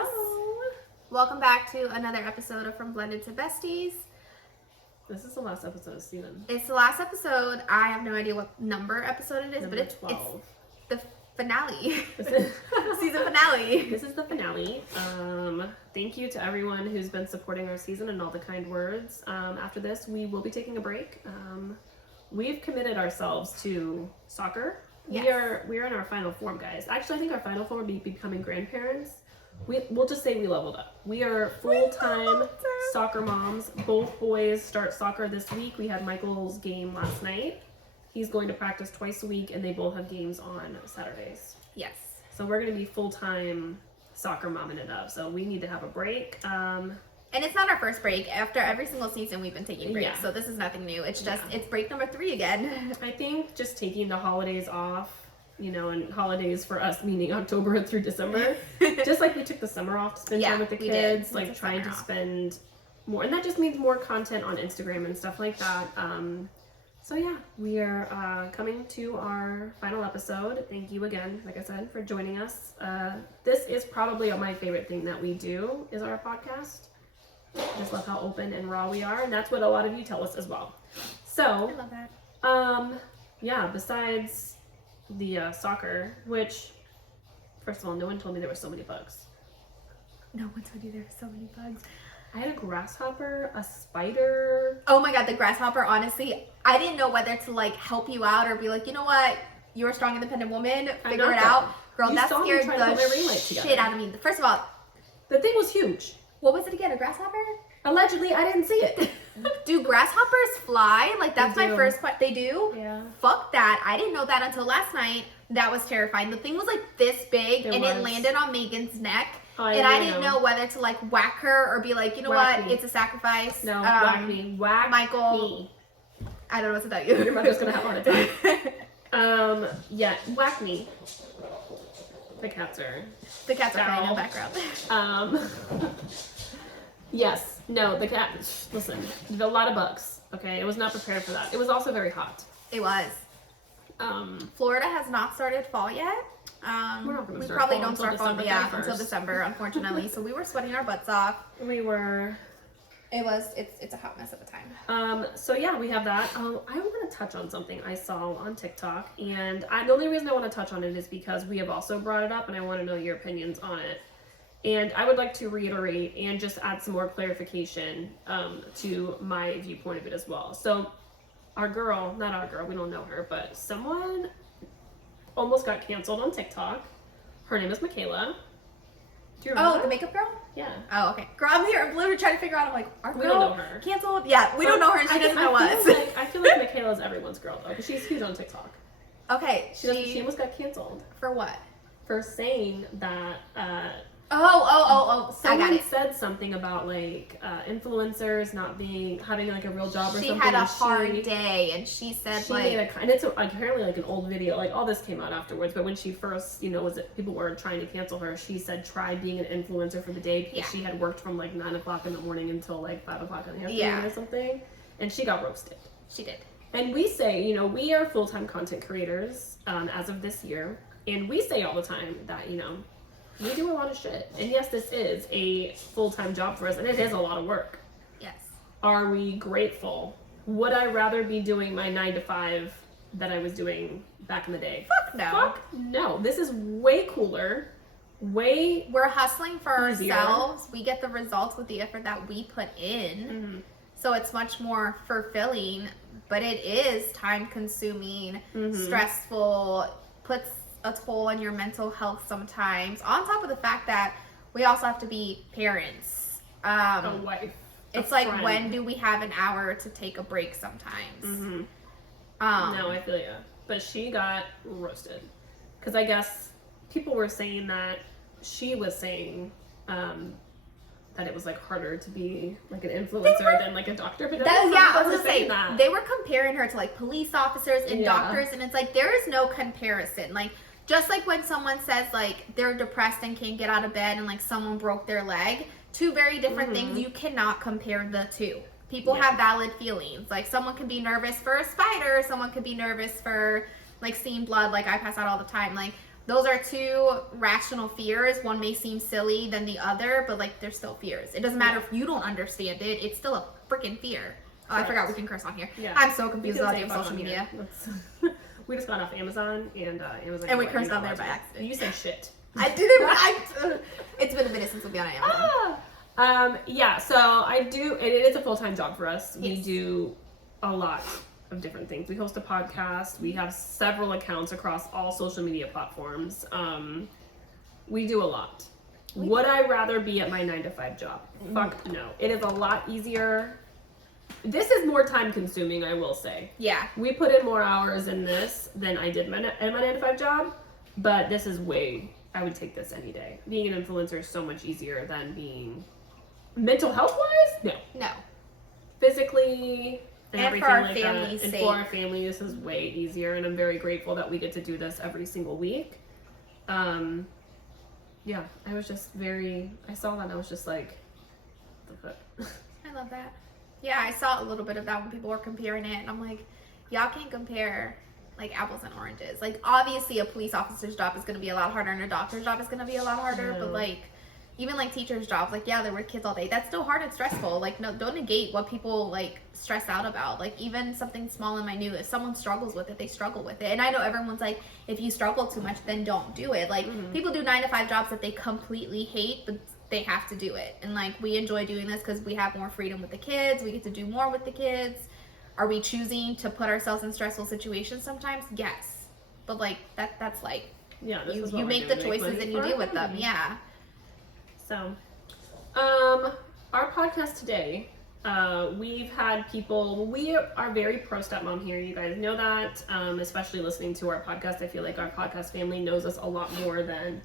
Hello. Welcome back to another episode of From Blended to Besties. This is the last episode of season. It's the last episode. I have no idea what number episode it is, Number but it's 12. the finale. This Season finale. This is the finale. Thank you to everyone who's been supporting our season and all the kind words. After this, we will be taking a break. We've committed ourselves to soccer. Yes. We are in our final form, guys. Actually, I think our final form will be becoming grandparents. We'll just say we leveled up. We are full-time soccer moms. Both boys start soccer this week. We had Michael's game last night. He's going to practice twice a week, and they both have games on Saturdays. Yes. So we're going to be full-time soccer momming it up. So we need to have a break. And it's not our first break. After every single season, we've been taking breaks. Yeah. So this is nothing new. It's just, it's break number 3 again. I think just taking the holidays off, and holidays for us meaning October through December, just like we took the summer off to spend time with the kids, like trying to spend more, and that just means more content on Instagram and stuff like that. So yeah, we are coming to our final episode. Thank you again, like I said, for joining us. This is probably my favorite thing that we do is our podcast. Just love how open and raw we are, and that's what a lot of you tell us as well. So, I love that. Yeah, besides the soccer, which, first of all, no one told me there were so many bugs. No one told you there were so many bugs. I had a grasshopper, a spider. Oh my god, the grasshopper, honestly, I didn't know whether to help you out or be like, you know what, you're a strong, independent woman, figure it out. Girl, that scared the shit out of me. First of all, the thing was huge. What was it again, a grasshopper? Allegedly, I didn't see it. Do grasshoppers fly? That's my first question. They do? Yeah. Fuck that. I didn't know that until last night. That was terrifying. The thing was this big it landed on Megan's neck. And I didn't know whether to whack her or be like, you know what, it's a sacrifice. No, whack me. Whack Michael. me. I don't know what to tell you. Your mother's gonna have a heart attack. Yeah, whack me. The cats are playing in the background. Yes. No, the cat. Listen, a lot of bugs. Okay, it was not prepared for that. It was also very hot. It was. Florida has not started fall yet. We probably don't start fall until December, unfortunately. So we were sweating our butts off. We were. It's a hot mess at the time. So yeah, we have that. I want to touch on something I saw on TikTok, and the only reason I want to touch on it is because we have also brought it up, and I want to know your opinions on it. And I would like to reiterate and just add some more clarification to my viewpoint of it as well. So not our girl, we don't know her, but someone almost got canceled on TikTok. Her name is Michaela. Do you remember that? The makeup girl? Yeah. Oh, okay. Girl, I'm here. I'm literally trying to figure out. I'm like, our girl we don't know her. Canceled? Yeah, we don't know her and she doesn't know us. I feel like Michaela's everyone's girl though, because she's huge on TikTok. Okay. She almost got canceled. For what? For saying that Someone said something about influencers not having a real job or something. She had a hard day, and she said and it's apparently an old video. All this came out afterwards, but when she first, people were trying to cancel her, she said try being an influencer for the day because she had worked from 9 o'clock in the morning until 5 o'clock in the afternoon or something, and she got roasted. She did. And we say, we are full-time content creators as of this year, and we say all the time that we do a lot of shit. And yes, this is a full-time job for us, and it is a lot of work. Yes. Are we grateful? Would I rather be doing my 9 to 5 that I was doing back in the day? Fuck no. Fuck no. This is way cooler. We're hustling for easier. Ourselves. We get the results with the effort that we put in. Mm-hmm. So it's much more fulfilling, but it is time-consuming, stressful, puts a toll on your mental health sometimes, on top of the fact that we also have to be parents, a wife, it's friend. When do we have an hour to take a break sometimes? No, I feel you, but she got roasted because I guess people were saying that she was saying that it was harder to be an influencer than a doctor. But I was gonna say that. They were comparing her to police officers and doctors, and it's there is no comparison. Just when someone says they're depressed and can't get out of bed and someone broke their leg, two very different things. You cannot compare the two. People have valid feelings. Someone can be nervous for a spider, someone could be nervous for seeing blood. I pass out all the time. those are two rational fears. One may seem silly than the other, but like they're still fears. It doesn't matter if you don't understand it. It's still a freaking fear. Oh, I forgot we can curse on here. Yeah. I'm so confused about social media. We just got off Amazon and Amazon. And we cursed on there by accident. You said shit. I didn't. It's been a minute since we've been on Amazon. Yeah. So I do. It is a full-time job for us. Yes. We do a lot of different things. We host a podcast. We have several accounts across all social media platforms. We do a lot. Would I rather be at my 9-to-5 job? Fuck no. It is a lot easier. This is more time consuming, I will say. Yeah. We put in more hours in this than I did at my 9-to-5 job, but this is I would take this any day. Being an influencer is so much easier than being mental health wise? No. Physically and everything for our like family's that. sake. And for our family, this is way easier, and I'm very grateful that we get to do this every single week. Yeah, I saw that and I was just like, what the fuck? I love that. Yeah, I saw a little bit of that when people were comparing it, and I'm like, y'all can't compare like apples and oranges. Like, obviously a police officer's job is going to be a lot harder and a doctor's job is going to be a lot harder, but like even like teachers' jobs, like, yeah, they're with kids all day. That's still hard and stressful. Like, no, don't negate what people like stress out about. Like, even something small and minute, if someone struggles with it, they struggle with it. And I know everyone's like, if you struggle too much, then don't do it. Like, people do 9-to-5 jobs that they completely hate, but they have to do it. And like, we enjoy doing this because we have more freedom with the kids. We get to do more with the kids. Are we choosing to put ourselves in stressful situations sometimes? Yes. But like, that's like, yeah, you make the choices and you deal with them. Yeah. So, our podcast today, we've had people, we are very pro stepmom here. You guys know that, especially listening to our podcast. I feel like our podcast family knows us a lot more than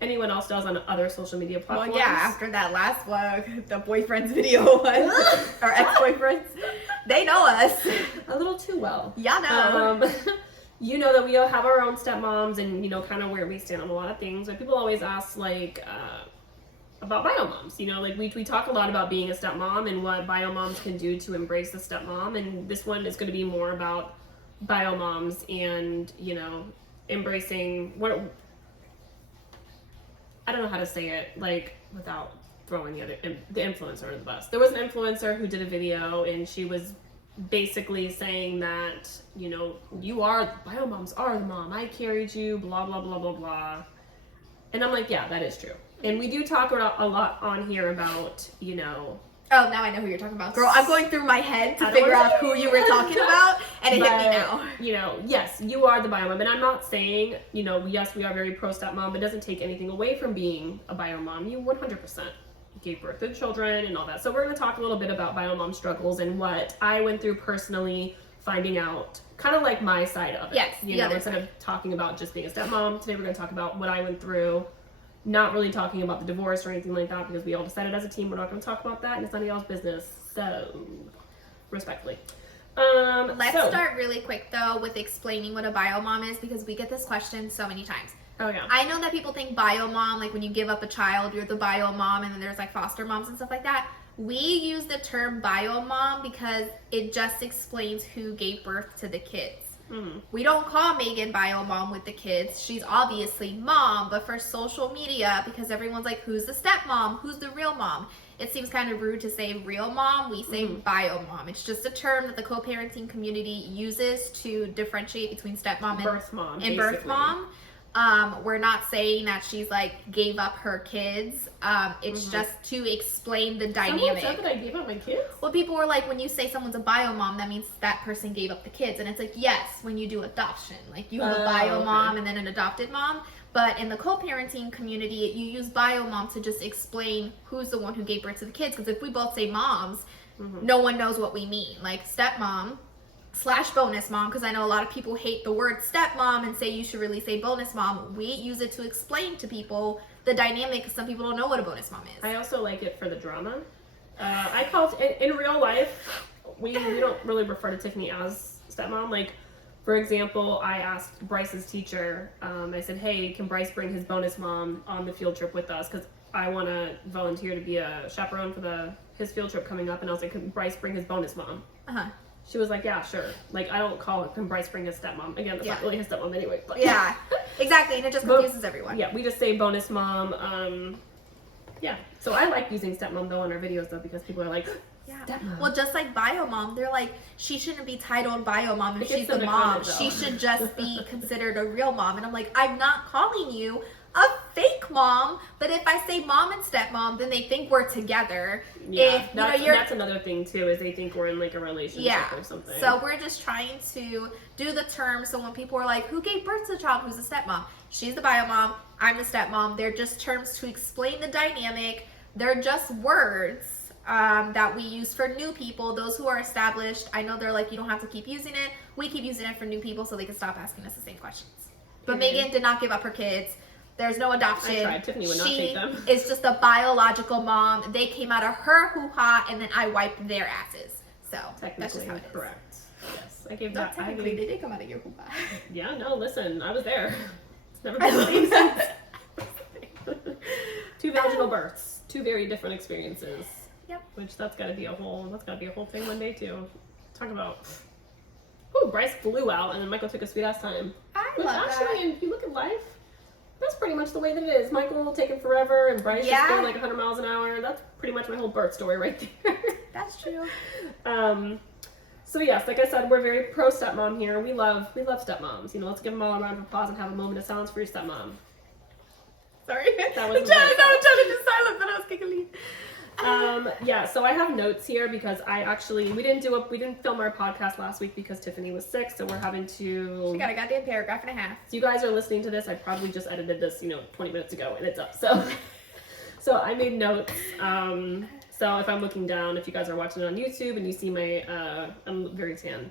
anyone else does on other social media platforms. Well, yeah, after that last one, the boyfriend's video was, our ex-boyfriends, they know us. A little too well. Yeah, no. You know that we all have our own stepmoms and, you know, kind of where we stand on a lot of things. But people always ask, like, about bio moms, you know, like we talk a lot about being a stepmom and what bio moms can do to embrace the stepmom, and this one is going to be more about bio moms and, you know, embracing what, I don't know how to say it, like, without throwing the influencer under the bus. There was an influencer who did a video and she was basically saying that, you know, bio moms are the mom, I carried you, blah, blah, blah, blah, blah. And I'm like, yeah, that is true. And we do talk a lot on here about, you know... Oh, now I know who you're talking about. Girl, I'm going through my head to figure out who you were talking about, and it hit me now. You know, yes, you are the bio mom. And I'm not saying, you know, yes, we are very pro stepmom. It doesn't take anything away from being a bio mom. You 100% gave birth to children and all that. So we're going to talk a little bit about bio mom struggles and what I went through personally, finding out kind of like my side of it. Yes, you know, instead of talking about just being a stepmom, today we're going to talk about what I went through. Not really talking about the divorce or anything like that because we all decided as a team we're not going to talk about that and it's none of y'all's business. So, respectfully. Let's start really quick though with explaining what a bio mom is because we get this question so many times. Oh yeah. I know that people think bio mom, like when you give up a child, you're the bio mom, and then there's like foster moms and stuff like that. We use the term bio mom because it just explains who gave birth to the kids. Mm-hmm. We don't call Megan bio mom with the kids. She's obviously mom, but for social media, because everyone's like, who's the stepmom? Who's the real mom? It seems kind of rude to say real mom. We say bio mom. It's just a term that the co-parenting community uses to differentiate between stepmom and birth mom. We're not saying that she's like gave up her kids. It's just to explain the dynamic. Someone said that I gave up my kids? Well, people were like, when you say someone's a bio mom, that means that person gave up the kids. And it's like, yes, when you do adoption. Like you have a bio mom and then an adopted mom. But in the co-parenting community, you use bio mom to just explain who's the one who gave birth to the kids. Because if we both say moms, no one knows what we mean. Like stepmom / bonus mom, because I know a lot of people hate the word stepmom and say you should really say bonus mom. We use it to explain to people the dynamic because some people don't know what a bonus mom is. I also like it for the drama. I call it, in real life, we don't really refer to Tiffany as stepmom. Like, for example, I asked Bryce's teacher, I said, hey, can Bryce bring his bonus mom on the field trip with us? Because I want to volunteer to be a chaperone for his field trip coming up. And I was like, can Bryce bring his bonus mom? She was like, yeah, sure. Like, I don't call it Bryce bring his stepmom. Again, that's not really his stepmom anyway. But. Yeah, exactly. And it just confuses everyone. Yeah, we just say bonus mom. Yeah. So I like using stepmom, though, in our videos, though, because people are like, stepmom. Well, just like bio mom, they're like, she shouldn't be titled bio mom if she's the mom. She should just be considered a real mom. And I'm like, I'm not calling you a fake mom, but if I say mom and stepmom, then they think we're together. Yeah, that's another thing too, is they think we're in like a relationship or something. So we're just trying to do the terms, so when people are like, who gave birth to the child who's a stepmom? She's the bio mom, I'm the stepmom. They're just terms to explain the dynamic. They're just words that we use for new people. Those who are established, I know they're like, you don't have to keep using it. We keep using it for new people so they can stop asking us the same questions. But Megan did not give up her kids. There's no adoption. I tried. Tiffany would not take them. It's just a biological mom. They came out of her hoo-ha, and then I wiped their asses. So that's just how it is. Correct. Yes, I gave that. Technically, they did come out of your hoo-ha. Yeah. No. Listen, I was there. It's never been the same since. 2 vaginal births. 2 very different experiences. Yep. Which that's got to be a whole thing one day too. Talk about. Oh, Bryce flew out, and then Michael took a sweet ass time. I love that. Actually, if you look at life. That's pretty much the way that it is. Michael taking forever, and Bryce just going like 100 miles an hour. That's pretty much my whole birth story right there. That's true. So yes, like I said, we're very pro stepmom here. We love stepmoms. You know, let's give them all a round of applause and have a moment of silence for your stepmom. Sorry, that was I'm trying to be silent, but I was giggling. Yeah, so I have notes here because we didn't film our podcast last week because Tiffany was sick, so we're having to. She got a goddamn paragraph and a half. So you guys are listening to this. I probably just edited this, 20 minutes ago, and it's up. So I made notes. So if I'm looking down, if you guys are watching it on YouTube and you see my, I'm very tan.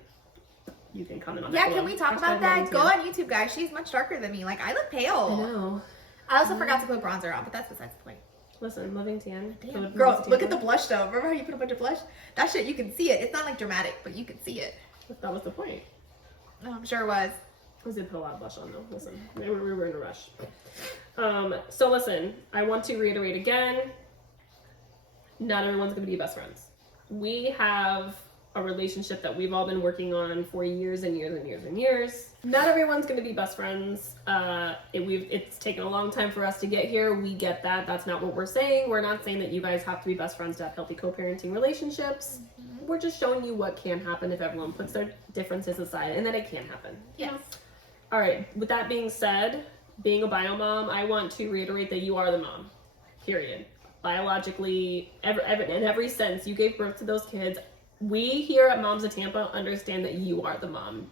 You can comment on that. Yeah, can we talk about that? Go on YouTube, guys. She's much darker than me. Like, I look pale. I know. I also forgot to put bronzer on, but that's besides the point. Listen, living tan. Damn. Girl, look at the blush though. Remember how you put a bunch of blush? That shit, you can see it. It's not like dramatic, but you can see it. That was the point. Oh, I'm sure it was. I did put a lot of blush on though. Listen, we were in a rush. So listen, I want to reiterate again, not everyone's going to be best friends. We have a relationship that we've all been working on for years and years and years and years. Not everyone's going to be best friends. It's taken a long time for us to get here. We get that. That's not what we're saying. We're not saying that you guys have to be best friends to have healthy co-parenting relationships. Mm-hmm. We're just showing you what can happen if everyone puts their differences aside, and that it can happen. Yes. All right. With that being said, being a bio mom, I want to reiterate that you are the mom. Period. Biologically, in every sense, you gave birth to those kids. We here at Moms of Tampa understand that you are the mom.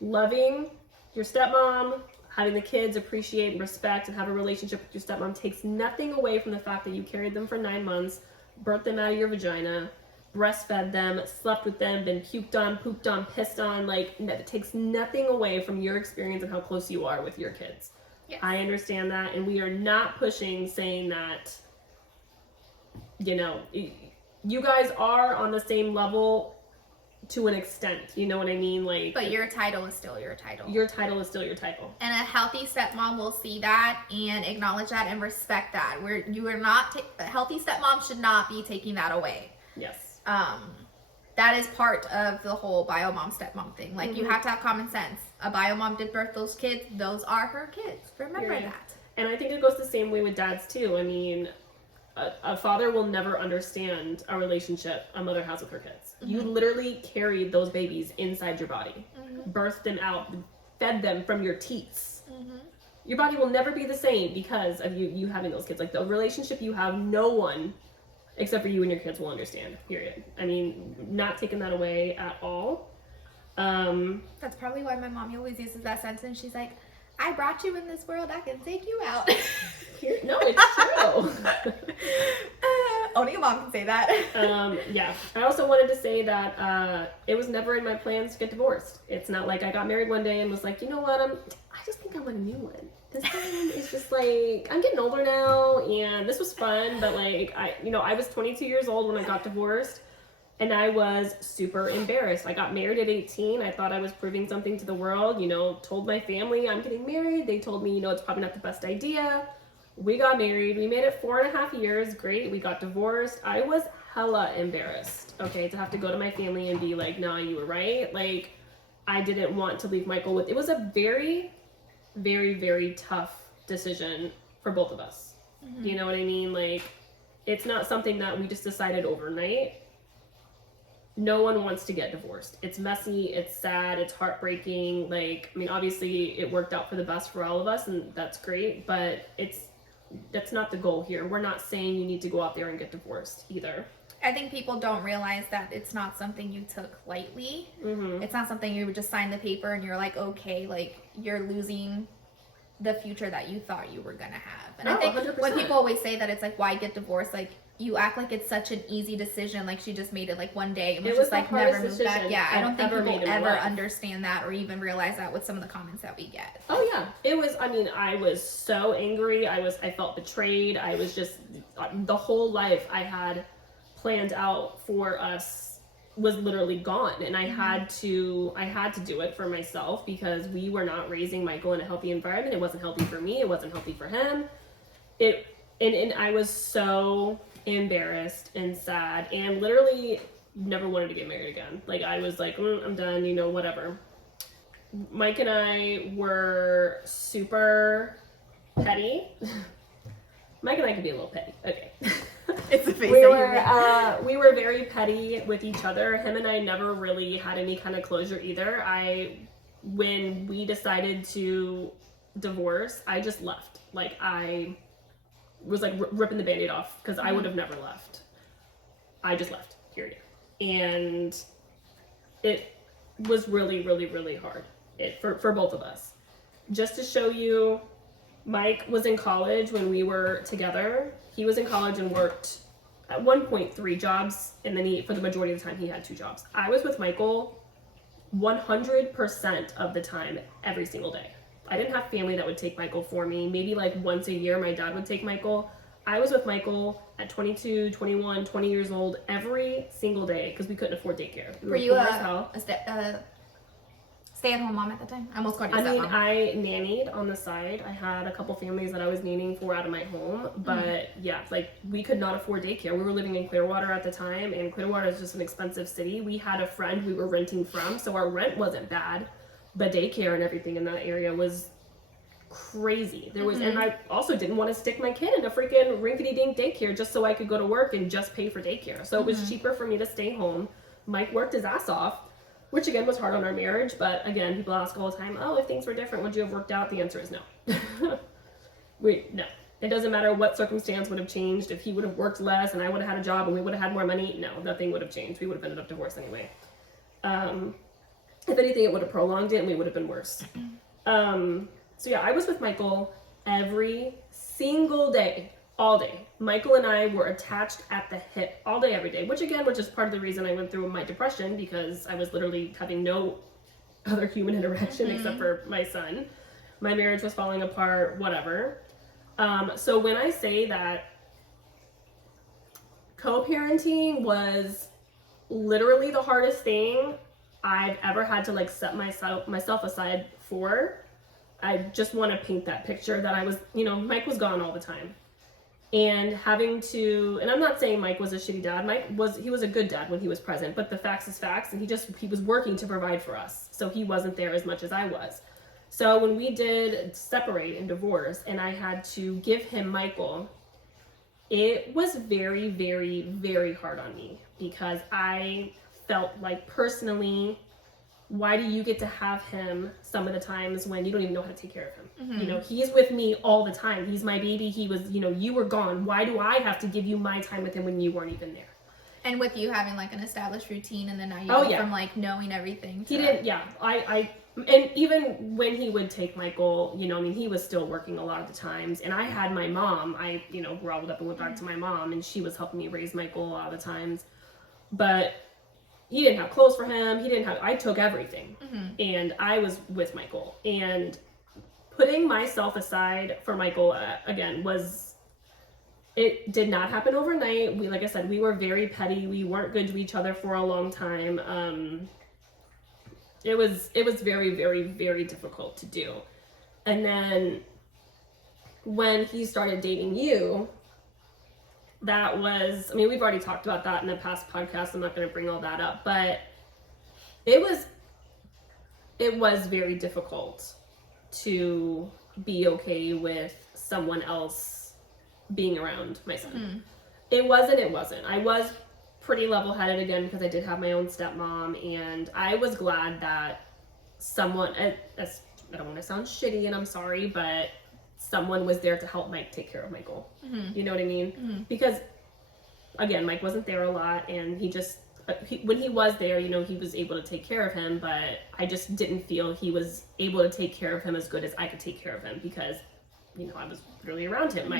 Loving your stepmom, having the kids appreciate and respect and have a relationship with your stepmom takes nothing away from the fact that you carried them for 9 months, birthed them out of your vagina, breastfed them, slept with them, been puked on, pooped on, pissed on. Like, it takes nothing away from your experience and how close you are with your kids. Yes. I understand that, and we are not pushing saying that, you guys are on the same level to an extent, you know what I mean? Like, but your title is still your title. Your title is still your title. And a healthy stepmom will see that and acknowledge that and respect that. A healthy stepmom should not be taking that away. Yes. That is part of the whole bio mom stepmom thing. Like, you have to have common sense. A bio mom did birth those kids. Those are her kids. Remember that. And I think it goes the same way with dads too. I mean, a father will never understand a relationship a mother has with her kids. Mm-hmm. You literally carried those babies inside your body, birthed them out, fed them from your teats. Mm-hmm. Your body will never be the same because of you having those kids. Like, the relationship you have, no one except for you and your kids will understand, period. I mean, not taking that away at all. That's probably why my mommy always uses that sentence. She's like, I brought you in this world, I can take you out. No, it's true. Only a mom can say that. Yeah. I also wanted to say that it was never in my plans to get divorced. It's not like I got married one day and was like, you know what, I just think I want a new one. This one is just like, I'm getting older now, and this was fun, but like, I was 22 years old when I got divorced. And I was super embarrassed. I got married at 18. I thought I was proving something to the world, told my family I'm getting married. They told me, it's probably not the best idea. We got married. We made it 4.5 years. Great. We got divorced. I was hella embarrassed, okay, to have to go to my family and be like, nah, you were right. Like, I didn't want to leave Michael with... It was a very, very, very tough decision for both of us. Mm-hmm. You know what I mean? Like, it's not something that we just decided overnight. No one wants to get divorced. It's messy, it's sad, it's heartbreaking. Like, I mean, obviously it worked out for the best for all of us, and that's great, but that's not the goal here. We're not saying you need to go out there and get divorced either. I think people don't realize that it's not something you took lightly. Mm-hmm. It's not something you would just sign the paper and you're like, okay, like, you're losing the future that you thought you were gonna have. And I think 100%. When people always say that it's like, why get divorced, like, you act like it's such an easy decision, like she just made it like one day and was just like never moved back. Yeah, I don't think people ever understand that or even realize that with some of the comments that we get. Oh yeah, it was, I mean, I was so angry. I felt betrayed. I was just, the whole life I had planned out for us was literally gone, and I had to do it for myself because we were not raising Michael in a healthy environment. It wasn't healthy for me. It wasn't healthy for him. And I was so embarrassed and sad and literally never wanted to get married again. Like, I was like, I'm done, you know, whatever. Mike and I were super petty. Mike and I could be a little petty. Okay. It's the face we were very petty with each other. Him and I never really had any kind of closure either. When we decided to divorce, I just left. Like, I was like ripping the Band-Aid off because I would have never left. I just left, period. And it was really, really, really hard for both of us. Just to show you, Mike was in college when we were together. He was in college and worked at one point 3 jobs, and then for the majority of the time he had 2 jobs. I was with Michael 100% of the time, every single day. I didn't have family that would take Michael for me. Maybe like once a year my dad would take Michael. I was with Michael at 22, 21, 20 years old every single day because we couldn't afford daycare. Were you a stay-at-home mom at the time? I almost called you stepmom. I nannied on the side. I had a couple families that I was nannying for out of my home. But yeah, like, we could not afford daycare. We were living in Clearwater at the time, and Clearwater is just an expensive city. We had a friend we were renting from, so our rent wasn't bad. But daycare and everything in that area was crazy. There was, and I also didn't want to stick my kid in a freaking rinkety-dink daycare just so I could go to work and just pay for daycare. So it was cheaper for me to stay home. Mike worked his ass off, which again was hard on our marriage. But again, people ask all the time, oh, if things were different, would you have worked out? The answer is no. No. It doesn't matter what circumstance would have changed. If he would have worked less and I would have had a job and we would have had more money, no, nothing would have changed. We would have ended up divorced anyway. If anything, it would have prolonged it and we would have been worse. So yeah, I was with Michael every single day, all day. Michael and I were attached at the hip all day, every day, which is part of the reason I went through my depression, because I was literally having no other human interaction except for my son. My marriage was falling apart, whatever. So when I say that co-parenting was literally the hardest thing I've ever had to like set myself aside for, I just want to paint that picture that I was, Mike was gone all the time. And having to, and I'm not saying Mike was a shitty dad. He was a good dad when he was present, but the facts is facts, and he was working to provide for us. So he wasn't there as much as I was. So when we did separate and divorce and I had to give him Michael, it was very, very, very hard on me, because I felt like, personally, why do you get to have him some of the times when you don't even know how to take care of him? He's with me all the time. He's my baby. He was, you were gone. Why do I have to give you my time with him when you weren't even there? And with you having like an established routine, and then now you go from like knowing everything to... He didn't, and even when he would take Michael, he was still working a lot of the times. And I had my mom, rolled up and went back to my mom, and she was helping me raise Michael a lot of the times. But he didn't have clothes for him. I took everything. And I was with Michael. And putting myself aside for Michael, again, it did not happen overnight. Like I said, we were very petty. We weren't good to each other for a long time. It was very, very, very difficult to do. And then when he started dating you, that was, I mean, we've already talked about that in the past podcast. I'm not going to bring all that up, but it was very difficult to be okay with someone else being around my son. Mm-hmm. It wasn't. I was pretty level-headed again because I did have my own stepmom, and I was glad that someone, I don't want to sound shitty and I'm sorry, but someone was there to help Mike take care of Michael. Mm-hmm. You know what I mean? Mm-hmm. Because again, Mike wasn't there a lot, and when he was there, you know, he was able to take care of him, but I just didn't feel he was able to take care of him as good as I could take care of him because, you know, I was really around him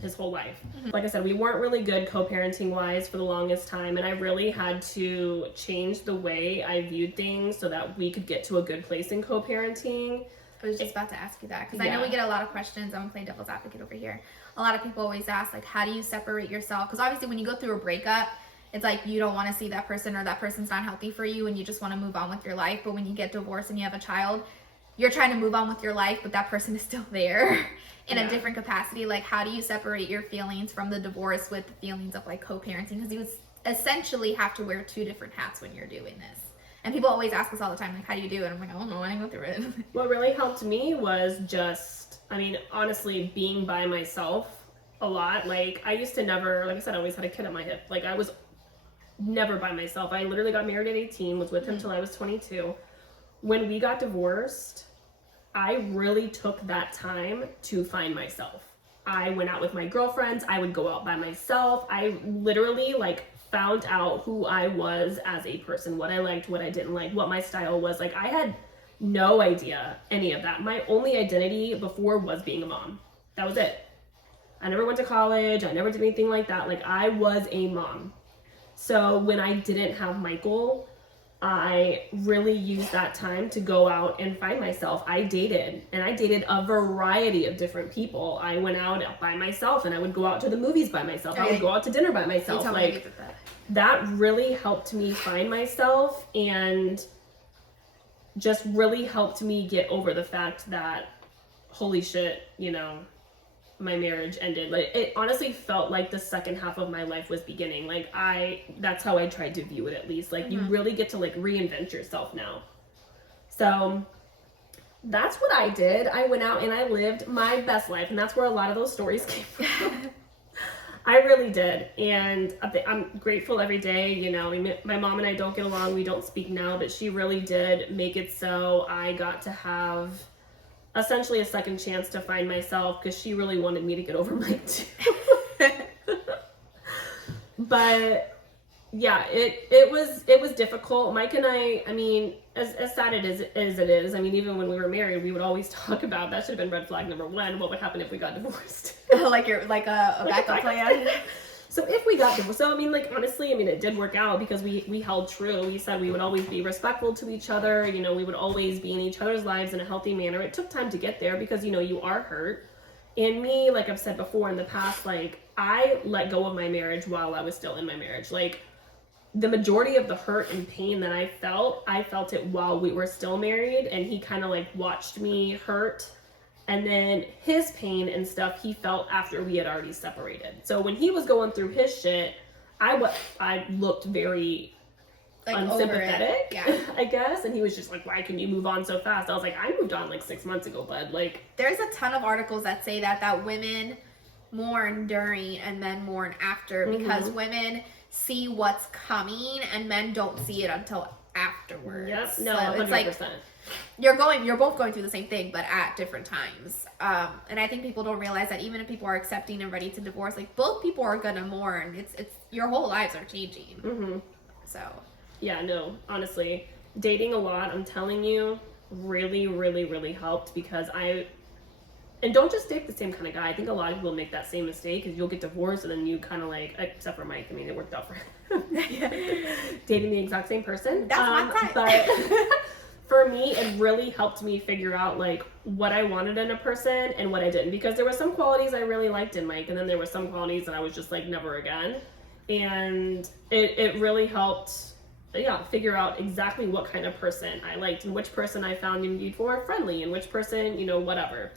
his whole life. Mm-hmm. Like I said, we weren't really good co-parenting wise for the longest time, and I really had to change the way I viewed things so that we could get to a good place in co-parenting. I was just about to ask you that because I know we get a lot of questions. I'm playing devil's advocate over here. A lot of people always ask, like, how do you separate yourself? Because obviously when you go through a breakup, it's like you don't want to see that person or that person's not healthy for you and you just want to move on with your life. But when you get divorced and you have a child, you're trying to move on with your life, but that person is still there in a different capacity. Like, how do you separate your feelings from the divorce with the feelings of, like, co-parenting? Because you essentially have to wear two different hats when you're doing this. And people always ask us all the time, like, how do you do it? I'm like, I don't know, I didn't go through it. What really helped me was just, I mean, honestly, being by myself a lot. Like, I used to never, like I said, I always had a kid at my hip. Like, I was never by myself. I literally got married at 18, was with him till I was 22. When we got divorced, I really took that time to find myself. I went out with my girlfriends. I would go out by myself. I literally, like, found out who I was as a person, what I liked, what I didn't like, what my style was. Like, I had no idea any of that. My only identity before was being a mom. That was it. I never went to college. I never did anything like that. Like, I was a mom. So when I didn't have Michael, I really used that time to go out and find myself. I dated, and I dated a variety of different people. I went out by myself, and I would go out to the movies by myself. I would go out to dinner by myself. Like, that really helped me find myself, and just really helped me get over the fact that, holy shit, you know, my marriage ended. Like, it honestly felt like the second half of my life was beginning. Like, that's how I tried to view it, at least. Like, you really get to, like, reinvent yourself now. So that's what I did. I went out and I lived my best life, and that's where a lot of those stories came from. I really did, and I'm grateful every day. You know, my mom and I don't get along. We don't speak now, but she really did make it so I got to have essentially a second chance to find myself, because she really wanted me to get over Mike too. But yeah, it was difficult. Mike and I mean, as sad as it is, I mean, even when we were married, we would always talk about, that should have been red flag number 1, what would happen if we got divorced. like a backup plan. So if we got divorced, so I mean, like, honestly, I mean, it did work out because we held true. We said we would always be respectful to each other. You know, we would always be in each other's lives in a healthy manner. It took time to get there because, you know, you are hurt. And me, like I've said before in the past, like, I let go of my marriage while I was still in my marriage. Like, the majority of the hurt and pain that I felt it while we were still married, and he kind of, like, watched me hurt. And then his pain and stuff he felt after we had already separated. So when he was going through his shit, I looked very, like, unsympathetic, I guess. And he was just like, why can you move on so fast? I was like, I moved on like 6 months ago, bud. Like, there's a ton of articles that say that women mourn during and men mourn after, because women see what's coming and men don't see it until afterwards. Yep. No, so 100%. It's like, you're both going through the same thing, but at different times. And I think people don't realize that even if people are accepting and ready to divorce, like, both people are gonna mourn. It's your whole lives are changing. So yeah, no, honestly, dating a lot, I'm telling you, really, really, really helped, because and don't just date the same kind of guy. I think a lot of people make that same mistake, because you'll get divorced and then you kind of, like, except for Mike, I mean, it worked out for him. Dating the exact same person. That's my type. But for me, it really helped me figure out, like, what I wanted in a person and what I didn't, because there were some qualities I really liked in Mike, and then there were some qualities that I was just like, never again. And it really helped, figure out exactly what kind of person I liked, and which person I found indeed more friendly, and which person, you know, whatever.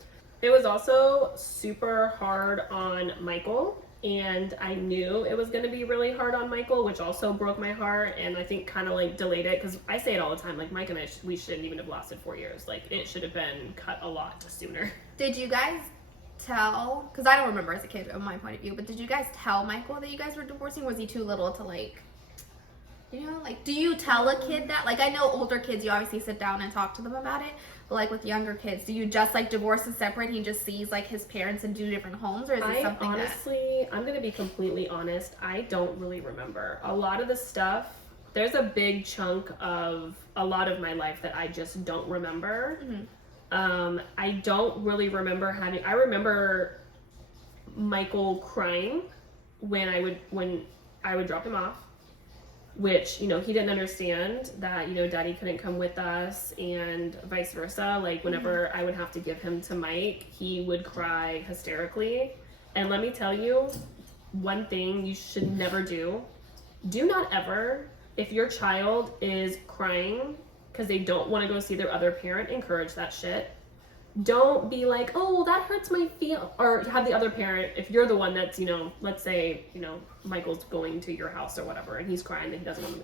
It was also super hard on Michael, and I knew it was going to be really hard on Michael, which also broke my heart, and I think kind of like delayed it, because I say it all the time, like Mike and I, we shouldn't even have lasted 4 years. Like, it should have been cut a lot sooner. Did you guys tell, because I don't remember as a kid from my point of view, but did you guys tell Michael that you guys were divorcing? Was he too little to like, you know, like, do you tell a kid that? Like, I know older kids, you obviously sit down and talk to them about it, but like with younger kids, do you just like divorce and separate? He just sees like his parents in 2 different homes, or is it something honestly, I'm gonna be completely honest, I don't really remember a lot of the stuff. There's a big chunk of a lot of my life that I just don't remember. I don't really remember I remember Michael crying when I would drop him off, which, you know, he didn't understand that, you know, Daddy couldn't come with us, and vice versa. Like, whenever I would have to give him to Mike, he would cry hysterically. And let me tell you, one thing you should never do not ever, if your child is crying because they don't want to go see their other parent, encourage that shit. Don't be like, oh, that hurts my feel, or have the other parent, if you're the one that's, you know, let's say, you know, Michael's going to your house or whatever, and he's crying that he doesn't want to,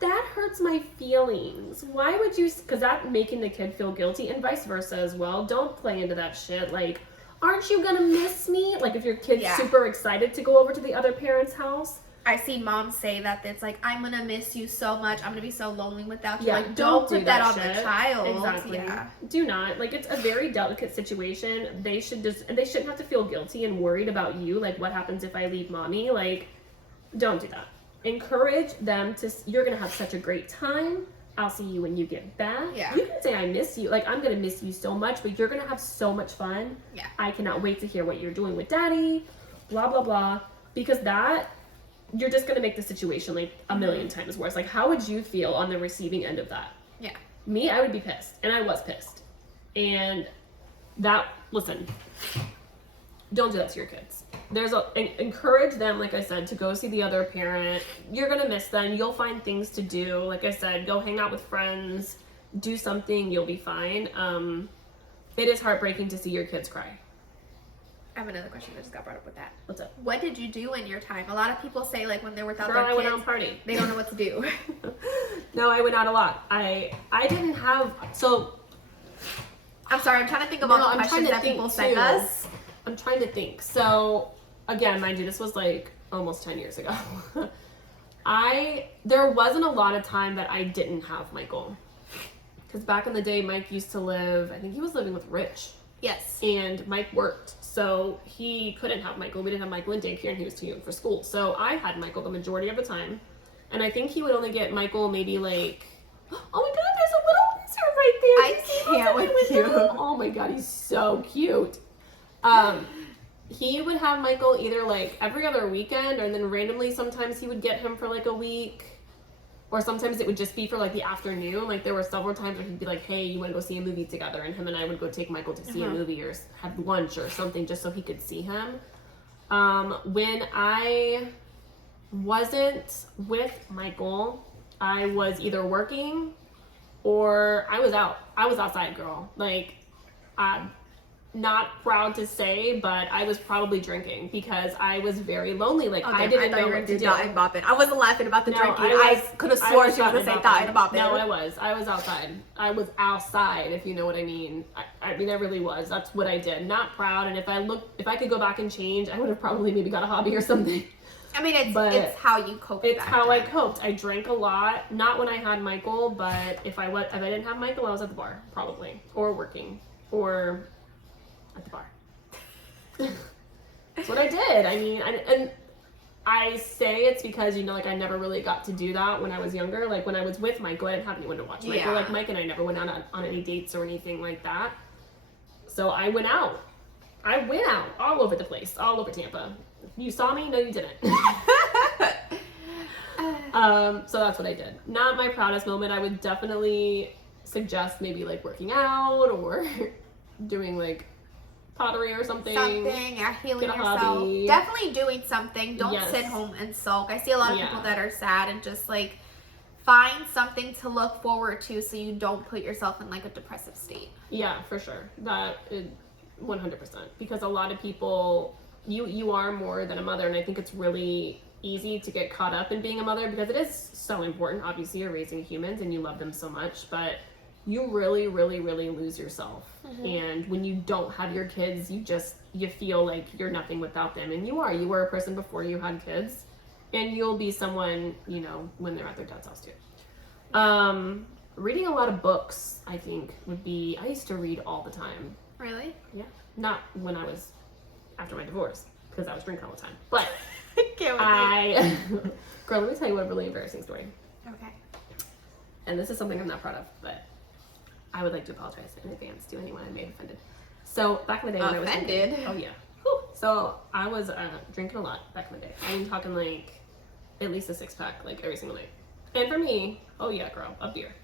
that hurts my feelings. Why would you, because that's making the kid feel guilty, and vice versa as well. Don't play into that shit. Like, aren't you gonna miss me? Like, if your kid's super excited to go over to the other parent's house. I see moms say that it's like, I'm gonna miss you so much, I'm gonna be so lonely without you. Yeah, like, don't put that on shit. the child. Exactly. Yeah. Do not. Like, it's a very delicate situation. They shouldn't have to feel guilty and worried about you. Like, what happens if I leave mommy? Like, don't do that. Encourage them to, you're gonna have such a great time. I'll see you when you get back. Yeah. You can say I miss you. Like, I'm gonna miss you so much, but you're gonna have so much fun. Yeah. I cannot wait to hear what you're doing with Daddy. Blah, blah, blah. Because that, you're just going to make the situation like a million times worse. Like, how would you feel on the receiving end of that? Yeah. Me, I would be pissed. And I was pissed. And that, listen, don't do that to your kids. Encourage them, like I said, to go see the other parent. You're going to miss them. You'll find things to do. Like I said, go hang out with friends. Do something. You'll be fine. It is heartbreaking to see your kids cry. I have another question that just got brought up with that. What's up? What did you do in your time? A lot of people say, like, when they're without Girl, their I kids, went out and party. They don't know what to do. No, I went out a lot. I didn't have, so. I'm sorry, I'm trying to think of all the questions that people send us. I'm trying to think. So, again, mind you, this was like almost 10 years ago. There wasn't a lot of time that I didn't have Michael. Because back in the day, Mike used to live, I think he was living with Rich. Yes. And Mike worked. So he couldn't have Michael. We didn't have Michael in daycare, and he was too young for school. So I had Michael the majority of the time. And I think he would only get Michael maybe like, oh my God, there's a little lizard right there. I can't with you. Oh my God, he's so cute. He would have Michael either like every other weekend, and then randomly sometimes he would get him for like a week. Or sometimes it would just be for like the afternoon. Like, there were several times where he'd be like, hey, you want to go see a movie together? And him and I would go take Michael to see a movie or have lunch or something just so he could see him. When I wasn't with Michael, I was either working or I was out. I was outside, girl. Like, not proud to say, but I was probably drinking because I was very lonely. Like, I didn't know what to do. I wasn't laughing about the drinking. I could have sworn she was going to say thought about it. No, I was outside. I was outside, if you know what I mean. I mean, I really was. That's what I did. Not proud. And if I could go back and change, I would have probably maybe got a hobby or something. I mean, it's how you coped. It's how I coped. I drank a lot. Not when I had Michael, but if I didn't have Michael, I was at the bar, probably. Or working. Or at the bar. That's what I did. I mean, and I say it's because, you know, like, I never really got to do that when I was younger. Like, when I was with Michael, I didn't have anyone to watch Michael. Yeah. Like, Mike and I never went out on any dates or anything like that. So I went out. All over the place. All over Tampa. You saw me? No, you didn't. So that's what I did. Not my proudest moment. I would definitely suggest maybe, like, working out or doing, like, pottery or something. Healing yourself. Hobby. Definitely doing something. Don't sit home and sulk. I see a lot of people that are sad and just like find something to look forward to so you don't put yourself in like a depressive state. Yeah, for sure. That 100%. Because a lot of people, you are more than a mother, and I think it's really easy to get caught up in being a mother because it is so important. Obviously, you're raising humans and you love them so much, but you really, really, really lose yourself. And when you don't have your kids, you feel like you're nothing without them. And you were a person before you had kids, and you'll be someone, you know, when they're at their dad's house too. Reading a lot of books, I think, I used to read all the time. Really? Yeah. Not when I was after my divorce, because I was drinking all the time. But girl, let me tell you a really embarrassing story. Okay. And this is something I'm not proud of, but I would like to apologize in advance to anyone I may have offended. So back in the day when I was drinking, oh yeah. Whew. So I was drinking a lot back in the day. I'm talking like at least a 6-pack like every single night. And for me, oh yeah, girl, a beer.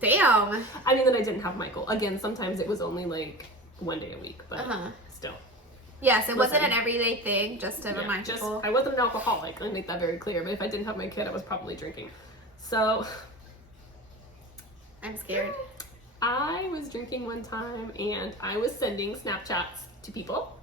Damn. I mean, then I didn't have Michael. Again, sometimes it was only like one day a week, but still. Yes, it wasn't an everyday thing, just to remind people. I wasn't an alcoholic, I make that very clear, but if I didn't have my kid, I was probably drinking. So I'm scared. I was drinking one time, and I was sending Snapchats to people,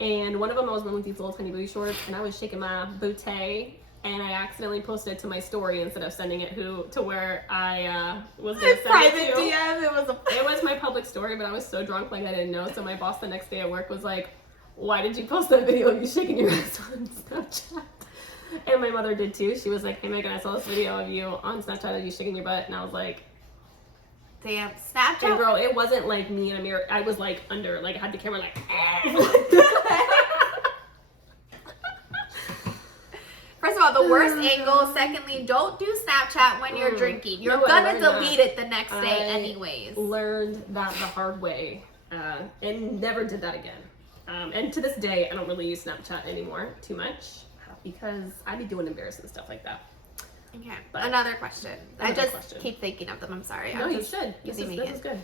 and one of them I was wearing with these little tiny booty shorts, and I was shaking my booty, and I accidentally posted it to my story instead of sending it to where I was going to send private it to. DM, It was my public story, but I was so drunk like I didn't know. So my boss the next day at work was like, "Why did you post that video of you shaking your ass on Snapchat?" And my mother did too. She was like, "Hey Megan, I saw this video of you on Snapchat of you shaking your butt," and I was like, "Damn, Snapchat." And girl, it wasn't like me in a mirror. I was like under, like I had the camera like. First of all, the worst angle. Secondly, don't do Snapchat when you're drinking. You're gonna delete it the next day anyways. Learned that the hard way, and never did that again. And to this day, I don't really use Snapchat anymore too much because I be doing embarrassing stuff like that. Okay. But another question. I just keep thinking of them. I'm sorry. No, you should. This is good.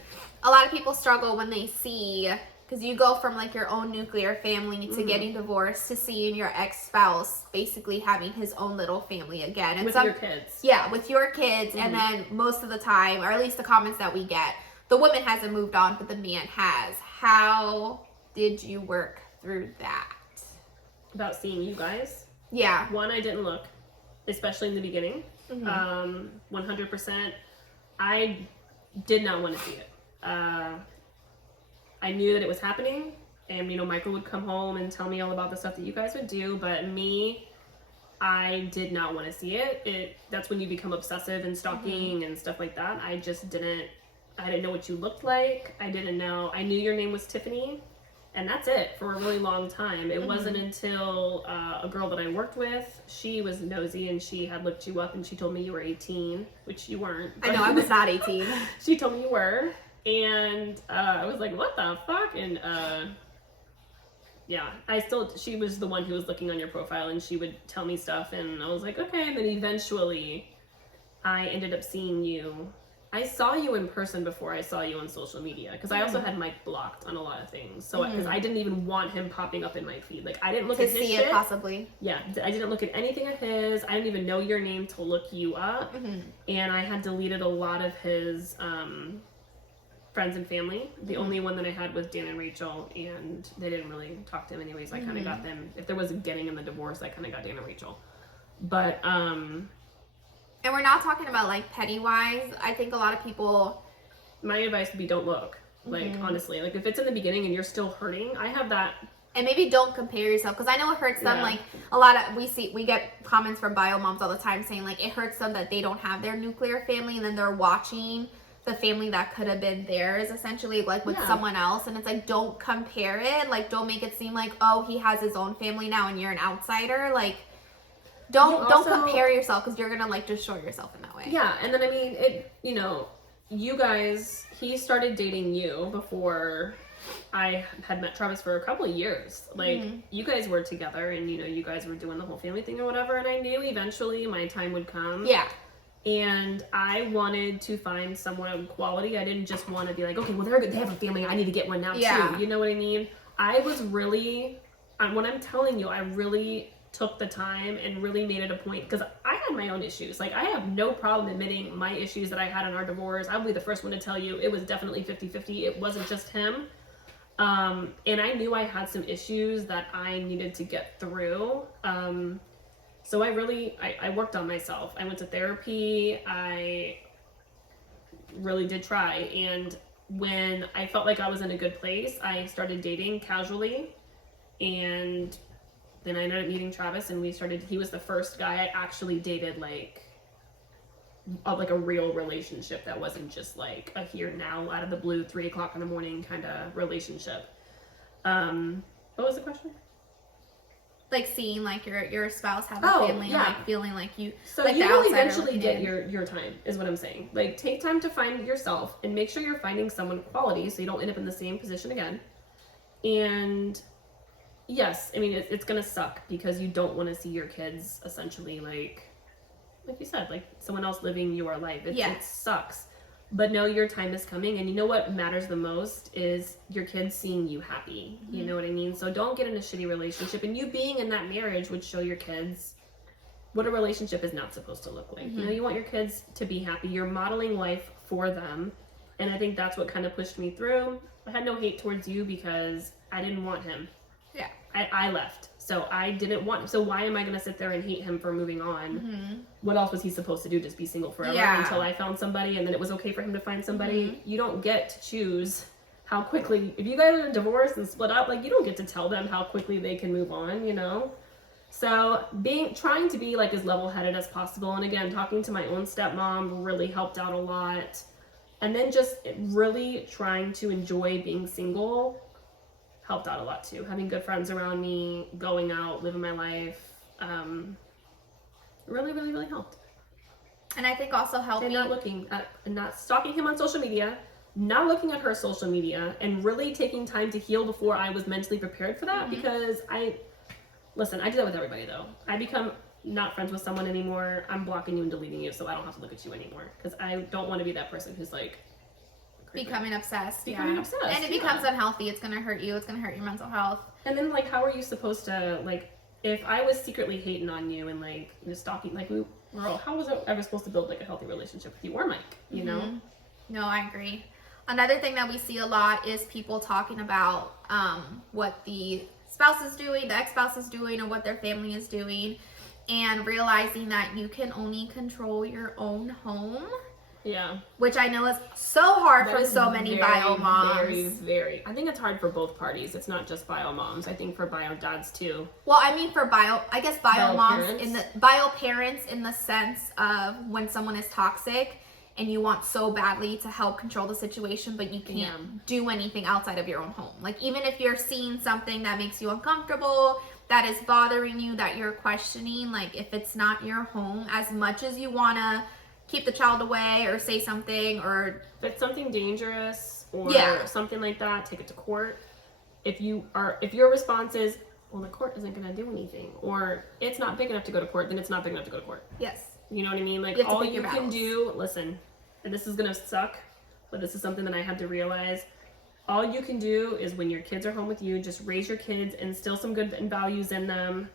A lot of people struggle when they see, because you go from like your own nuclear family to getting divorced to seeing your ex-spouse basically having his own little family again. And with your kids. Yeah, with your kids. And then most of the time, or at least the comments that we get, the woman hasn't moved on, but the man has. How did you work through that? About seeing you guys? Yeah. One, I didn't look, especially in the beginning. 100%. I did not want to see it. I knew that it was happening, and you know, Michael would come home and tell me all about the stuff that you guys would do, but me, I did not want to see it. That's when you become obsessive and stalking and stuff like that. I didn't know what you looked like. I knew your name was Tiffany, and that's it for a really long time. It wasn't until a girl that I worked with, she was nosy and she had looked you up and she told me you were 18, which you weren't. I know, I was not 18. She told me you were. And I was like, what the fuck? And yeah, she was the one who was looking on your profile and she would tell me stuff and I was like, okay. And then eventually I ended up seeing you. I saw you in person before I saw you on social media because I also had Mike blocked on a lot of things. So because I didn't even want him popping up in my feed. Like I didn't look at his shit. It possibly. Yeah, I didn't look at anything of his. I didn't even know your name to look you up. And I had deleted a lot of his friends and family. The only one that I had was Dan and Rachel, and they didn't really talk to him anyways. I kind of got them. If there was a getting in the divorce, I kind of got Dan and Rachel. But and we're not talking about like petty wise. I think a lot of people. My advice would be don't look. Like honestly, like if it's in the beginning and you're still hurting, I have that. And maybe don't compare yourself because I know it hurts them. Like a lot of we get comments from bio moms all the time saying like it hurts them that they don't have their nuclear family and then they're watching the family that could have been theirs essentially like with someone else, and it's like don't compare it. Like don't make it seem like oh he has his own family now and you're an outsider. Like don't compare yourself because you're gonna like destroy yourself in that way. Yeah, and then I mean it. You know, you guys. He started dating you before I had met Travis for a couple of years. Like you guys were together, and you know you guys were doing the whole family thing or whatever. And I knew eventually my time would come. Yeah. And I wanted to find someone of quality. I didn't just want to be like, okay, well, they have a family. I need to get one now, too. You know what I mean? I was really, when I'm telling you, I really took the time and really made it a point because I had my own issues. Like, I have no problem admitting my issues that I had in our divorce. I'll be the first one to tell you it was definitely 50-50. It wasn't just him. And I knew I had some issues that I needed to get through. So I worked on myself. I went to therapy. I really did try. And when I felt like I was in a good place, I started dating casually. And then I ended up meeting Travis, and he was the first guy I actually dated, like a real relationship that wasn't just like a here now out of the blue 3 o'clock in the morning kind of relationship. What was the question? Like seeing like your spouse have a family, and like feeling like you. So like you will eventually get your time, is what I'm saying. Like, take time to find yourself and make sure you're finding someone quality so you don't end up in the same position again. And yes, I mean it's gonna suck because you don't want to see your kids essentially like you said, like someone else living your life. It sucks. But know your time is coming, and you know what matters the most is your kids seeing you happy. Mm-hmm. You know what I mean? So don't get in a shitty relationship, and you being in that marriage would show your kids what a relationship is not supposed to look like. Mm-hmm. You know, you want your kids to be happy. You're modeling life for them, and I think that's what kind of pushed me through. I had no hate towards you because I didn't want him. Yeah. I left. So I didn't want him. So why am I going to sit there and hate him for moving on? Mm-hmm. What else was he supposed to do? Just be single forever until I found somebody, and then it was okay for him to find somebody? Mm-hmm. You don't get to choose how quickly, if you guys are divorced and split up, like you don't get to tell them how quickly they can move on, you know? So trying to be like as level-headed as possible. And again, talking to my own stepmom really helped out a lot. And then just really trying to enjoy being single helped out a lot too. Having good friends around me, going out, living my life, really, really, really helped. And I think also helping not stalking him on social media, not looking at her social media, and really taking time to heal before I was mentally prepared for that. Mm-hmm. Because I do that with everybody though. I become not friends with someone anymore, I'm blocking you and deleting you so I don't have to look at you anymore. Because I don't want to be that person who's like becoming obsessed. Obsessed. And it becomes unhealthy. It's going to hurt you. It's going to hurt your mental health. And then, like, how are you supposed to, like, if I was secretly hating on you and, like, stalking, like, how was I ever supposed to build, like, a healthy relationship with you or Mike, you know? No, I agree. Another thing that we see a lot is people talking about what the spouse is doing, the ex-spouse is doing, or what their family is doing, and realizing that you can only control your own home. Yeah. Which I know is so hard for so many bio moms. Very, very. I think it's hard for both parties. It's not just bio moms. I think for bio dads too. Well, I mean for bio moms parents. Bio parents in the sense of when someone is toxic and you want so badly to help control the situation, but you can't do anything outside of your own home. Like even if you're seeing something that makes you uncomfortable, that is bothering you, that you're questioning, like if it's not your home, as much as you want to keep the child away or say something, or if it's something dangerous or something like that, take it to court. If your response is, well, the court isn't going to do anything, or it's not big enough to go to court, then it's not big enough to go to court. Yes. You know what I mean? Like all you can do, listen, and this is going to suck, but this is something that I had to realize. All you can do is when your kids are home with you, just raise your kids, instill some good values in them.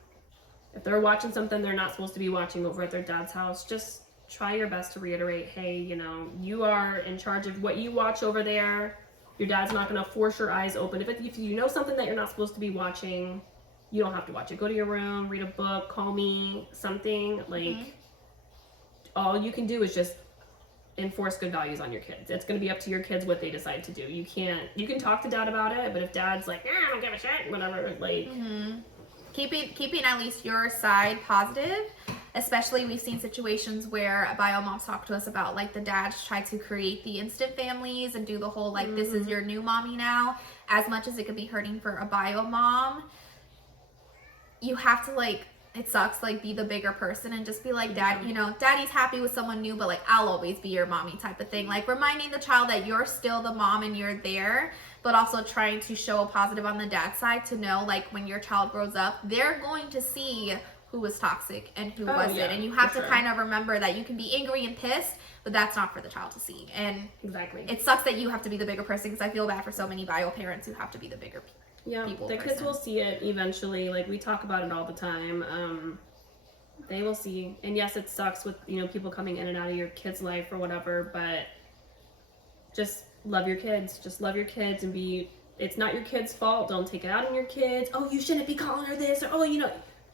If they're watching something they're not supposed to be watching over at their dad's house, just try your best to reiterate, hey, you know, you are in charge of what you watch over there. Your dad's not going to force your eyes open. If you know something that you're not supposed to be watching, you don't have to watch it. Go to your room, read a book, call me, something. Like, all you can do is just enforce good values on your kids. It's going to be up to your kids what they decide to do. You can talk to dad about it, but if dad's like, I don't give a shit, whatever, like... Keeping at least your side positive. Especially we've seen situations where bio moms talk to us about like the dads try to create the instant families and do the whole like this is your new mommy now. As much as it could be hurting for a bio mom, you have to like, it sucks, like be the bigger person and just be like, dad, you know, daddy's happy with someone new, but like I'll always be your mommy type of thing. Like reminding the child that you're still the mom and you're there, but also trying to show a positive on the dad's side to know like when your child grows up, they're going to see who was toxic and who wasn't. And you have to kind of remember that you can be angry and pissed, but that's not for the child to see. And it sucks that you have to be the bigger person, because I feel bad for so many bio parents who have to be the bigger people. The kids will see it eventually. Like we talk about it all the time. They will see. And yes, it sucks with, you know, people coming in and out of your kid's life or whatever, but just love your kids. Just love your kids and be it's not your kid's fault. Don't take it out on your kids. Oh, you shouldn't be calling her this, or oh, you know.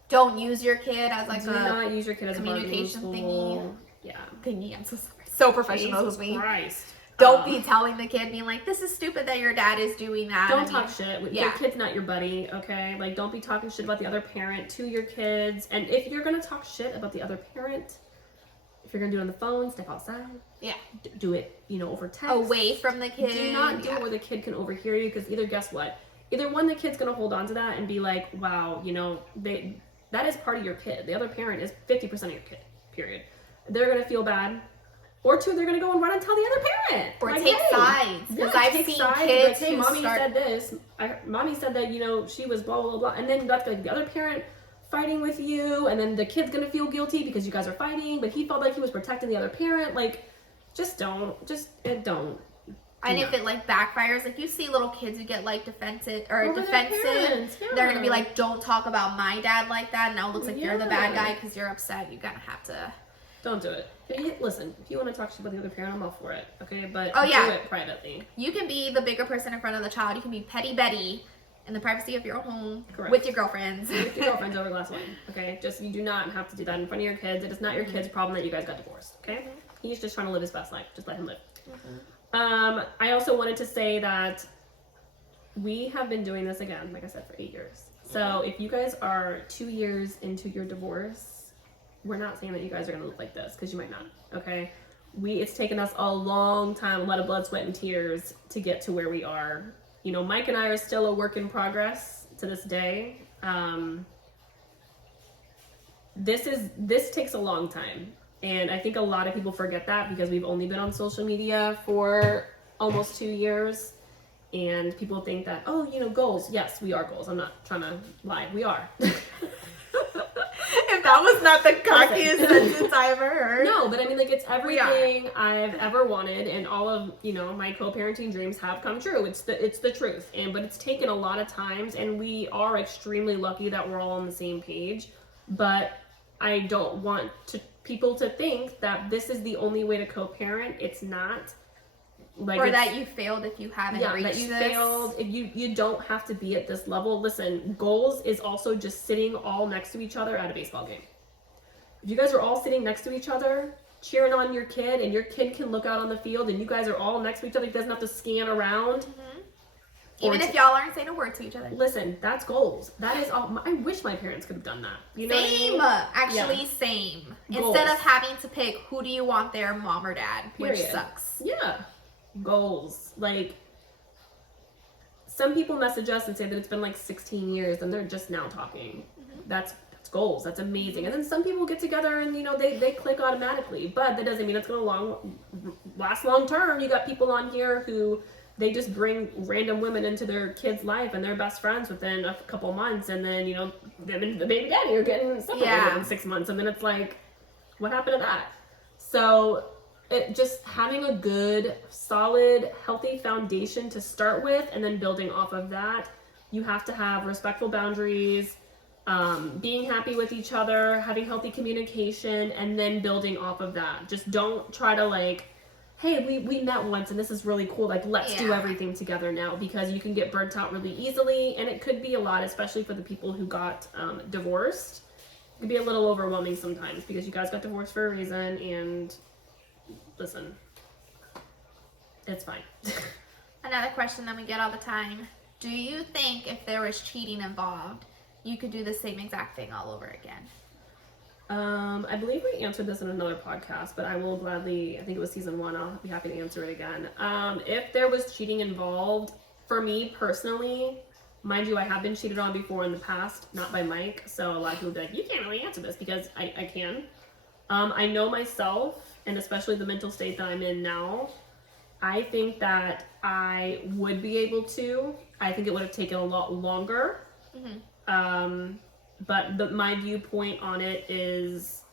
Don't use your kid as like do not use your kid as communication a thingy. Yeah. Thingy. I'm so sorry. So professional Jesus with me. Christ. Don't be telling the kid, being like, this is stupid that your dad is doing that. Don't talk shit. Your kid's not your buddy, okay? Like, don't be talking shit about the other parent to your kids. And if you're going to talk shit about the other parent, if you're going to do it on the phone, step outside. Yeah. Do it, over text. Away from the kid. Do not do it where the kid can overhear you, because either, guess what? Either one, the kid's going to hold on to that and be like, wow, that is part of your kid. The other parent is 50% of your kid, period. They're going to feel bad. Or two, they're going to go and run and tell the other parent. Or take sides. Because I've seen kids hey, mommy said this. Mommy said that, she was blah, blah, blah. And then that's like the other parent fighting with you. And then the kid's going to feel guilty because you guys are fighting. But he felt like he was protecting the other parent. Like, don't. And if it like backfires, like you see little kids who get like defensive, they're gonna be like, "Don't talk about my dad like that." Now it looks like you're the bad guy because you're upset. You're gonna have to. Don't do it. Listen, if you want to talk shit about the other parent, I'm all for it. Okay, but do it privately. You can be the bigger person in front of the child. You can be petty Betty in the privacy of your own home. Correct. With your girlfriends. With your girlfriends over a glass of wine. Okay, you do not have to do that in front of your kids. It is not your kid's problem that you guys got divorced. Okay, he's just trying to live his best life. Just let him live. I also wanted to say that we have been doing this again, like I said, for 8 years. So if you guys are 2 years into your divorce, we're not saying that you guys are going to look like this, because you might not, okay? It's taken us a long time, a lot of blood, sweat, and tears to get to where we are. Mike and I are still a work in progress to this day. This takes a long time. And I think a lot of people forget that because we've only been on social media for almost 2 years. And people think that, goals. Yes, we are goals. I'm not trying to lie. We are. If that was not the cockiest sentence I ever heard. No, but I mean, it's everything I've ever wanted. And all of, my co-parenting dreams have come true. It's the truth. But it's taken a lot of times. And we are extremely lucky that we're all on the same page. But I don't want people to think that this is the only way to co-parent. It's not. Or that you failed if you haven't reached that you this. failed. If you don't have to be at this level. Listen, goals is also just sitting all next to each other at a baseball game. If you guys are all sitting next to each other, cheering on your kid, and your kid can look out on the field, and you guys are all next to each other, he doesn't have to scan around. Even if y'all aren't saying a word to each other. Listen, that's goals. That is all. I wish my parents could have done that. Same. Actually, same. Goals. Instead of having to pick who do you want there, mom or dad, which sucks. Yeah. Goals. Some people message us and say that it's been 16 years and they're just now talking. That's goals. That's amazing. And then some people get together and they click automatically, but that doesn't mean it's gonna last long term. You got people on here who they just bring random women into their kid's life and they're best friends within a couple months, and then them and the baby daddy are getting separated in 6 months, and then it's like, what happened to that? So just having a good, solid, healthy foundation to start with, and then building off of that. You have to have respectful boundaries, being happy with each other, having healthy communication, and then building off of that. Just don't try to hey, we met once and this is really cool. Let's do everything together now, because you can get burnt out really easily, and it could be a lot, especially for the people who got divorced. It could be a little overwhelming sometimes because you guys got divorced for a reason, and listen, it's fine. Another question that we get all the time. Do you think if there was cheating involved, you could do the same exact thing all over again? I believe we answered this in another podcast, but I will gladly, I think it was season 1, I'll be happy to answer it again. If there was cheating involved, for me personally, mind you, I have been cheated on before in the past, not by Mike, so a lot of people will be like, you can't really answer this, because I can. I know myself, and especially the mental state that I'm in now, I think that I would be able to. I think it would have taken a lot longer. But my viewpoint on it is,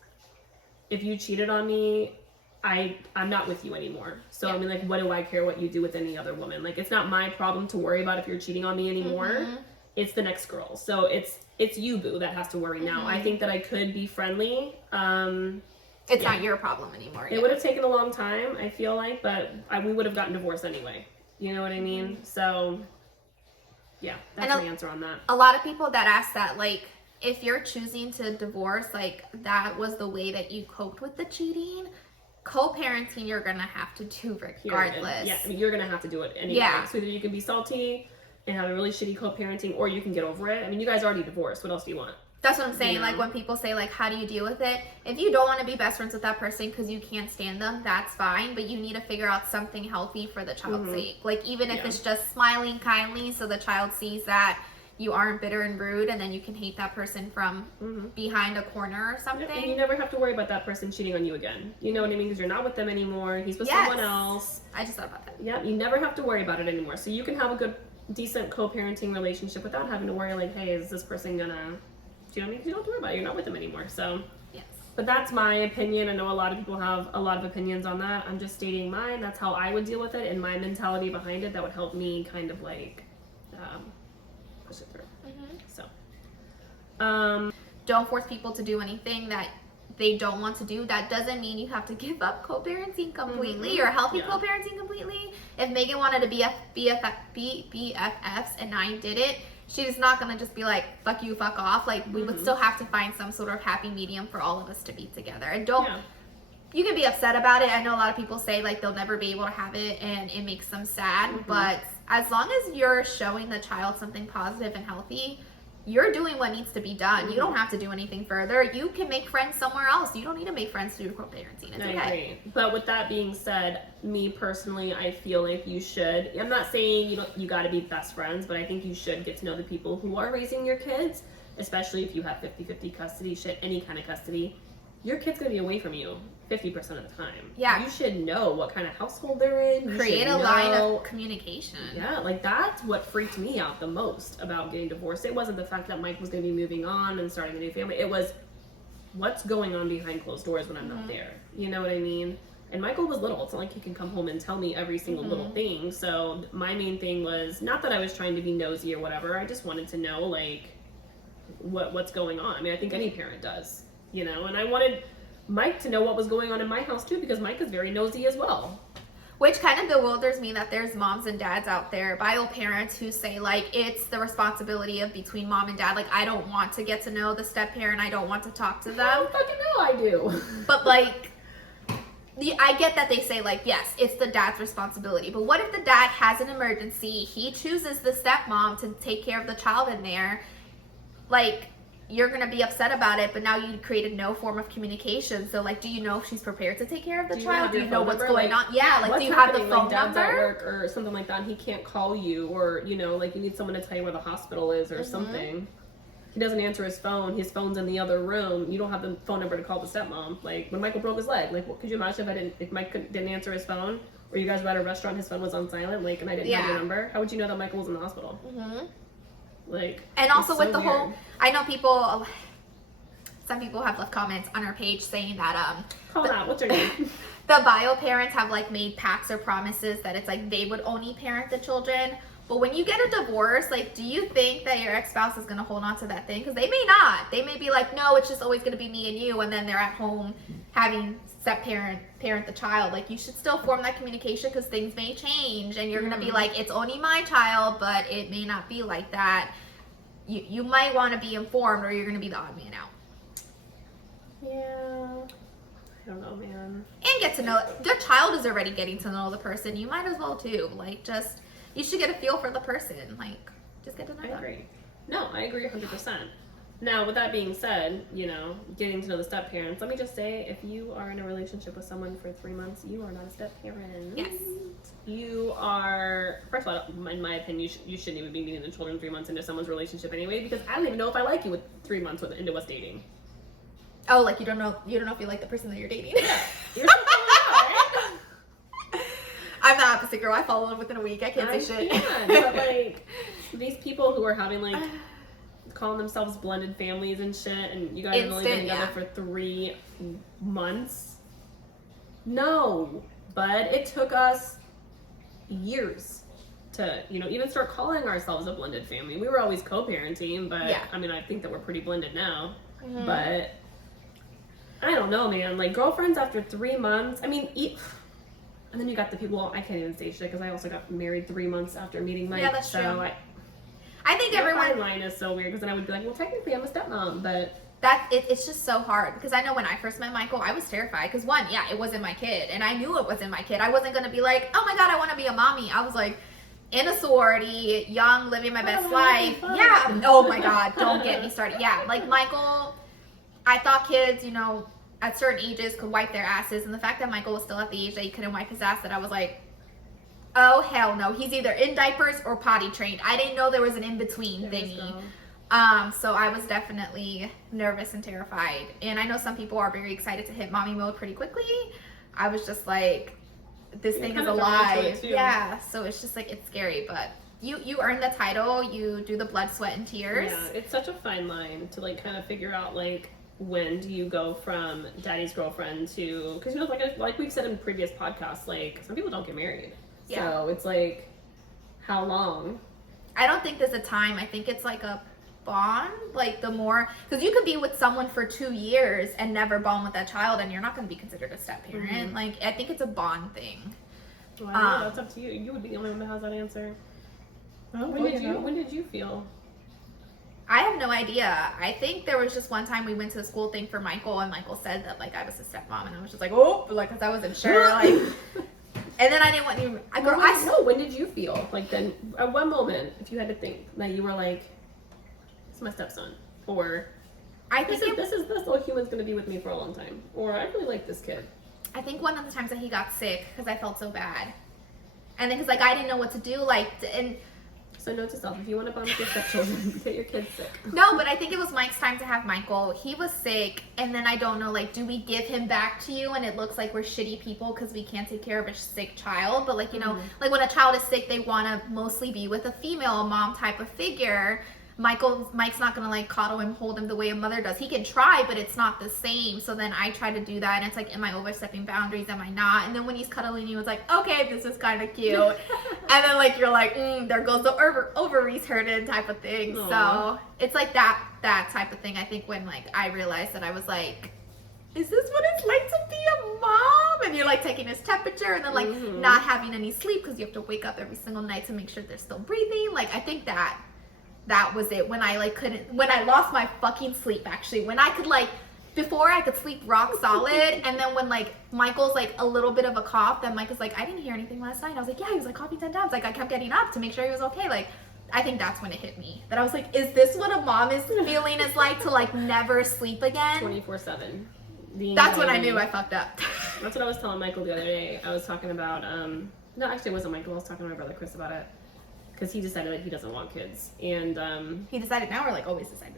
if you cheated on me, I'm not with you anymore. So I mean, what do I care what you do with any other woman? It's not my problem to worry about if you're cheating on me anymore. It's the next girl. So it's you, boo, that has to worry now. I think that I could be friendly. It's not your problem anymore. It would have taken a long time, I feel like, but we would have gotten divorced anyway. You know what I mean? So Yeah, that's my answer on that. A lot of people that ask that, like, if you're choosing to divorce, like, that was the way that you coped with the cheating, co-parenting you're gonna have to do regardless. Yeah, I mean, you're gonna have to do it anyway. Yeah. So either you can be salty and have a really shitty co-parenting, or you can get over it. I mean, you guys already divorced. What else do you want? That's what I'm saying. You know? Like, when people say, like, how do you deal with it? If you don't want to be best friends with that person because you can't stand them, that's fine. But you need to figure out something healthy for the child's sake. Like, even if it's just smiling kindly so the child sees that you aren't bitter and rude, and then you can hate that person from behind a corner or something. And you never have to worry about that person cheating on you again. You know what I mean? Because you're not with them anymore. He's with someone else. I just thought about that. Yeah, you never have to worry about it anymore. So you can have a good, decent co-parenting relationship without having to worry, like, hey, is this person gonna... Do you know what I mean? You don't have to worry about it. You're not with them anymore. So, yes. But that's my opinion. I know a lot of people have a lot of opinions on that. I'm just stating mine. That's how I would deal with it, and my mentality behind it that would help me kind of like push it through. So, don't force people to do anything that they don't want to do. That doesn't mean you have to give up co-parenting completely or healthy co-parenting completely. If Megan wanted to be BFFs and I did it, she's not gonna just be like, fuck you, fuck off. Like, we would still have to find some sort of happy medium for all of us to be together. And don't, you can be upset about it. I know a lot of people say, like, they'll never be able to have it and it makes them sad. But as long as you're showing the child something positive and healthy, you're doing what needs to be done. You don't have to do anything further. You can make friends somewhere else. You don't need to make friends through co-parenting. It's okay. I agree. But with that being said, me personally, I feel like you should. I'm not saying you got to be best friends, but I think you should get to know the people who are raising your kids, especially if you have 50-50 custody, any kind of custody. Your kid's going to be away from you 50% of the time. Yeah. You should know what kind of household they're in. Create a line of communication. Yeah, like that's what freaked me out the most about getting divorced. It wasn't the fact that Mike was going to be moving on and starting a new family. It was what's going on behind closed doors when I'm not there. You know what I mean? And Michael was little. It's not like he can come home and tell me every single little thing. So my main thing was not that I was trying to be nosy or whatever. I just wanted to know, like, what's going on. I mean, I think any parent does, you know? And I wanted Mike to know what was going on in my house too, because Mike is very nosy as well. Which kind of bewilders me that there's moms and dads out there, bio parents, who say, like, it's the responsibility of between mom and dad. Like, I don't want to get to know the step parent. I don't want to talk to them. How fucking know I do? But, like, I get that they say, like, yes, it's the dad's responsibility. But what if the dad has an emergency? He chooses the stepmom to take care of the child in there. Like, you're going to be upset about it, but now you created no form of communication. So, like, do you know if she's prepared to take care of the child? Do you know what's going on? Yeah, like, do you have the phone number? At work or something like that, and he can't call you, or, you know, like, you need someone to tell you where the hospital is or something. He doesn't answer his phone. His phone's in the other room. You don't have the phone number to call the stepmom. Like, when Michael broke his leg, like, what, could you imagine if Mike didn't answer his phone, or you guys were at a restaurant, his phone was on silent, like, and I didn't have your number? How would you know that Michael was in the hospital? Like, and also with the whole, I know people, some people have left comments on our page saying that call out. What's your name? The bio parents have, like, made pacts or promises that it's like they would only parent the children. But when you get a divorce, like, do you think that your ex-spouse is going to hold on to that thing? Because they may not. They may be like, no, it's just always going to be me and you, and then they're at home having step-parent parent the child. Like, you should still form that communication, because things may change, and you're going to be like, it's only my child, but it may not be like that. You might want to be informed, or you're going to be the odd man out. Yeah. I don't know, man. And get to know, your child is already getting to know the person. You might as well, too. Like, just, you should get a feel for the person. Like, just get to know them. I agree. No, I agree 100%. Now, with that being said, you know, getting to know the step parents, let me just say, if you are in a relationship with someone for 3 months, you are not a step parent. Yes. You are, first of all, in my opinion, you shouldn't even be meeting the children 3 months into someone's relationship anyway, because I don't even know if I like you with 3 months into us dating. Oh, like, you don't know if you like the person that you're dating? Yeah. You're still falling out, right? I'm the opposite girl. I fall in love within a week. I can't say shit. But, like, these people who are having, like, calling themselves blended families and shit, and you guys have only been together for 3 months. No, but it took us years to, you know, even start calling ourselves a blended family. We were always co-parenting, but I mean, I think that we're pretty blended now. But I don't know, man. Like, girlfriends after 3 months. I mean, and then you got the people. I can't even say shit because I also got married 3 months after meeting Mike. Yeah, that's true. I think everyone... fine line is so weird, because then I would be like, well, technically I'm a stepmom, but... It's just so hard, because I know when I first met Michael, I was terrified, because one, yeah, it wasn't my kid, and I knew it wasn't my kid. I wasn't going to be like, oh my God, I want to be a mommy. I was like, in a sorority, young, living my best life. Yeah. Oh my God, don't get me started. Yeah, like Michael, I thought kids, you know, at certain ages could wipe their asses, and the fact that Michael was still at the age that he couldn't wipe his ass, that I was like, oh hell no, he's either in diapers or potty trained. I didn't know there was an in-between thingy. So I was definitely nervous and terrified. And I know some people are very excited to hit mommy mode pretty quickly. I was just like, this thing is alive. Yeah, so it's just like, it's scary, but you earn the title, you do the blood, sweat, and tears. Yeah, it's such a fine line to like kind of figure out like, when do you go from daddy's girlfriend to, because you know, like we've said in previous podcasts, like some people don't get married. Yeah. So it's like, how long? I don't think there's a time. I think it's like a bond, like the more, because you could be with someone for 2 years and never bond with that child, and you're not going to be considered a step parent. Mm-hmm. Like, I think it's a bond thing. Well, I know, that's up to you. You would be the only one that has that answer. When did you feel? I have no idea. I think there was just one time we went to a school thing for Michael, and Michael said that like I was a stepmom, and I was just like, oh, like, because I wasn't sure, like. And then I didn't want you. When did you feel like then? At one moment, if you had to think that you were like, "It's my stepson," or I think this little human's gonna be with me for a long time, or I really like this kid. I think one of the times that he got sick because I felt so bad, and then because like I didn't know what to do, like and. So note to self, if you want to bond with your stepchildren, get your kids sick. No, but I think it was Mike's time to have Michael. He was sick, and then I don't know, like, do we give him back to you and it looks like we're shitty people because we can't take care of a sick child? But, like, you know, like when a child is sick, they want to mostly be with a female, mom type of figure. Mike's not gonna like coddle him, hold him the way a mother does. He can try, but it's not the same. So then I try to do that, and it's like, am I overstepping boundaries? Am I not? And then when he's cuddling you, it's like, okay, this is kind of cute. And then like you're like, there goes the ovaries hurting type of thing. Aww. So it's like that type of thing. I think when like I realized that I was like, is this what it's like to be a mom? And you're like taking his temperature, and then like not having any sleep because you have to wake up every single night to make sure they're still breathing. Like I think that was it when I like when I lost my fucking sleep, actually, when I could like, before I could sleep rock solid, and then when like Michael's like a little bit of a cough, then Mike was like, I didn't hear anything last night. And I was like, yeah, he was like coughing 10 times. Like I kept getting up to make sure he was okay. Like I think that's when it hit me, that I was like, is this what a mom is feeling is like, to like never sleep again 24/7? That's when I knew I fucked up. That's what I was telling Michael the other day. I was talking about no, actually it wasn't Michael. I was talking to my brother Chris about it. Because he decided that he doesn't want kids, and he decided now, or like always decided?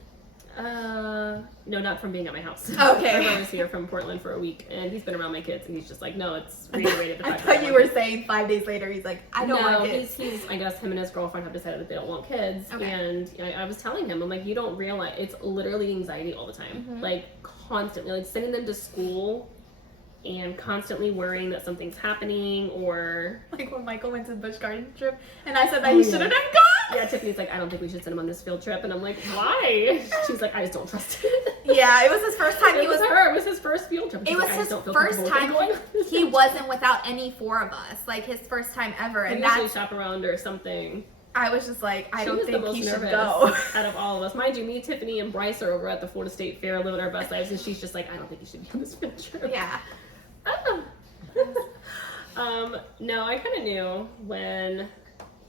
No, not from being at my house. Okay. My brother's here from Portland for a week, and he's been around my kids, and he's just like, no, it's reiterated the fact. I thought you were saying 5 days later he's like, I don't want kids. He's I guess him and his girlfriend have decided that they don't want kids, and I was telling him, I'm like, you don't realize it's literally anxiety all the time, like constantly, like sending them to school. And constantly worrying that something's happening, or like when Michael went to the Busch Garden trip, and I said that he shouldn't have gone. Yeah, Tiffany's like, I don't think we should send him on this field trip, and I'm like, why? She's like, I just don't trust it. Yeah, it was his first time. It was his first field trip. It was his first time. He wasn't without any four of us, like his first time ever, and that's chaperoned or something. I was just like, I don't think he should go. Out of all of us, mind you, me, Tiffany, and Bryce are over at the Florida State Fair living our best lives, and she's just like, I don't think you should be on this field trip. Yeah. No, I kind of knew when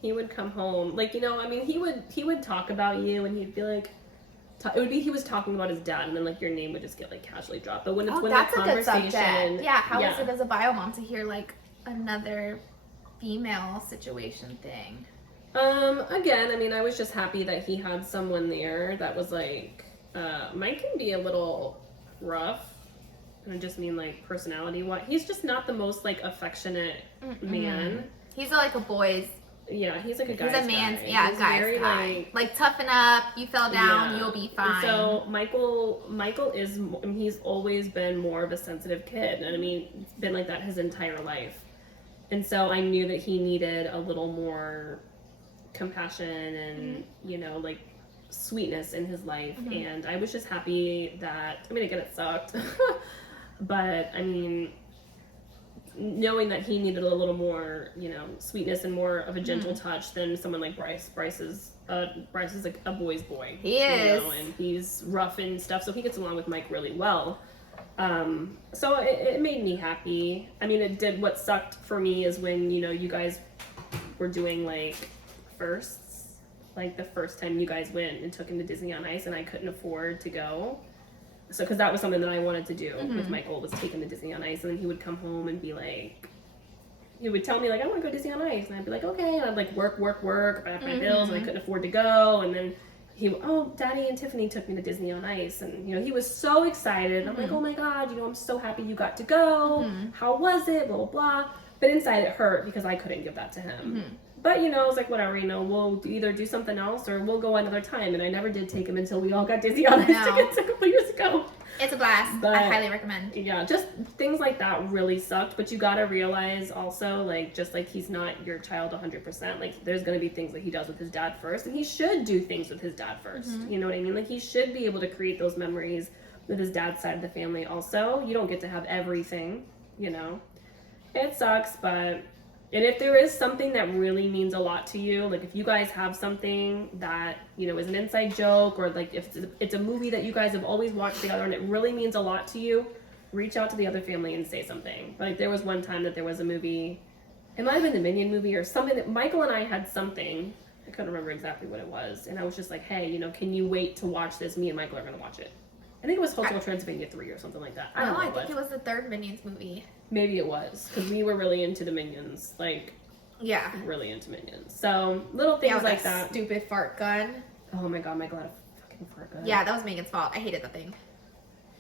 he would come home, like, you know, I mean, he would talk about you, and he'd be like, he was talking about his dad, and then like your name would just get like casually dropped. But when it's when that conversation, how is it as a bio mom to hear like another female situation thing? Again, I mean, I was just happy that he had someone there that was like, Mike can be a little rough. And I just mean like personality wise. He's just not the most like affectionate man. He's like a boy's. Yeah, he's like a guy's He's a man's guy. He's guy's very, guy. Like toughen up. You fell down, you'll be fine. And so Michael is. I mean, he's always been more of a sensitive kid, and I mean, it's been like that his entire life. And so I knew that he needed a little more compassion and you know, like sweetness in his life. And I was just happy that. I mean, again, it sucked. But, I mean, knowing that he needed a little more, you know, sweetness and more of a gentle touch than someone like Bryce. Bryce is Bryce is like a boy's boy. He is. You know, and he's rough and stuff, so he gets along with Mike really well. So it made me happy. I mean, it did. What sucked for me is when, you know, you guys were doing like firsts, like the first time you guys went and took him to Disney on Ice, and I couldn't afford to go. So, because that was something that I wanted to do with Michael, was take him to Disney on Ice, and then he would come home and be like, he would tell me like, I want to go to Disney on Ice, and I'd be like, okay, and I'd like work, I have my bills, and I couldn't afford to go, and then Daddy and Tiffany took me to Disney on Ice, and you know, he was so excited. I'm like, oh my God, you know, I'm so happy you got to go. How was it? Blah blah blah. But inside it hurt because I couldn't give that to him. But, you know, I was like, whatever, you know, we'll either do something else or we'll go another time. And I never did take him until we all got Disney on Ice tickets a couple years ago. It's a blast. I highly recommend. Yeah, just things like that really sucked. But you got to realize also, like, just like he's not your child 100%. Like, there's going to be things that he does with his dad first. And he should do things with his dad first. You know what I mean? Like, he should be able to create those memories with his dad's side of the family also. You don't get to have everything, you know. It sucks, but... And if there is something that really means a lot to you, like if you guys have something that, you know, is an inside joke, or like if it's a movie that you guys have always watched together and it really means a lot to you, reach out to the other family and say something. Like there was one time that there was a movie, it might have been the Minion movie or something, that Michael and I had something, I couldn't remember exactly what it was, and I was just like, hey, you know, can you wait to watch this? Me and Michael are going to watch it. I think it was Hotel Transylvania 3 or something like that. I don't know. I think it was the third Minions movie. Maybe it was, because we were really into the Minions, like, really into Minions. So, little things like that. Stupid fart gun. Oh my God, Michael had a fucking fart gun. Yeah, that was Megan's fault. I hated the thing.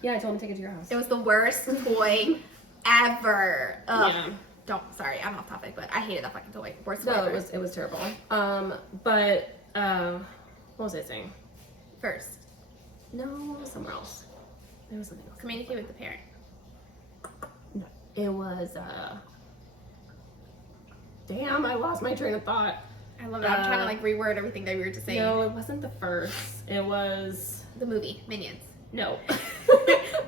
Yeah, I told him to take it to your house. It was the worst toy ever. Ugh. Yeah. Sorry, I'm off topic, but I hated that fucking toy. Worst toy toy ever. It was terrible. But, what was I saying? First. No, somewhere else. It was something else. Communicate with the parent. No, it was, damn, I lost my train of thought. I love it. I'm trying to like reword everything that we were just saying. No, it wasn't the first. It was... The movie, Minions. No.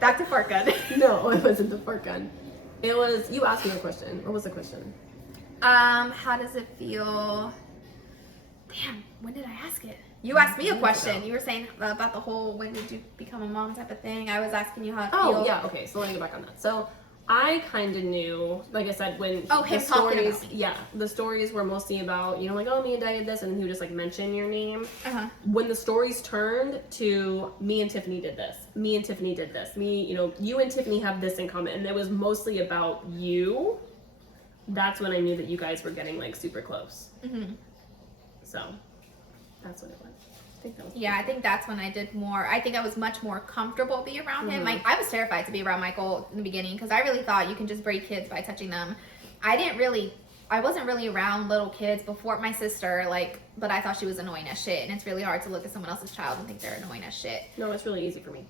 Back to fart gun. No, it wasn't the fart gun. It was... You asked me a question. What was the question? How does it feel... Damn, when did I ask it? You asked me a question. You were saying about the whole when did you become a mom type of thing. I was asking you how it feels. Oh, yeah, okay. So let me get back on that. So I kind of knew, like I said, when him talking about me. Yeah, the stories were mostly about, you know, like, oh, me and Dad did this, and then he would just like mention your name. When the stories turned to me and Tiffany did this, me and Tiffany did this, me, you know, you and Tiffany have this in common, and it was mostly about you. That's when I knew that you guys were getting like super close. So that's what it was. I think that's when I did more. I think I was much more comfortable being around him. Like, I was terrified to be around Michael in the beginning because I really thought you can just break kids by touching them. I wasn't really around little kids before my sister, like, but I thought she was annoying as shit. And it's really hard to look at someone else's child and think they're annoying as shit. No, it's really easy for me.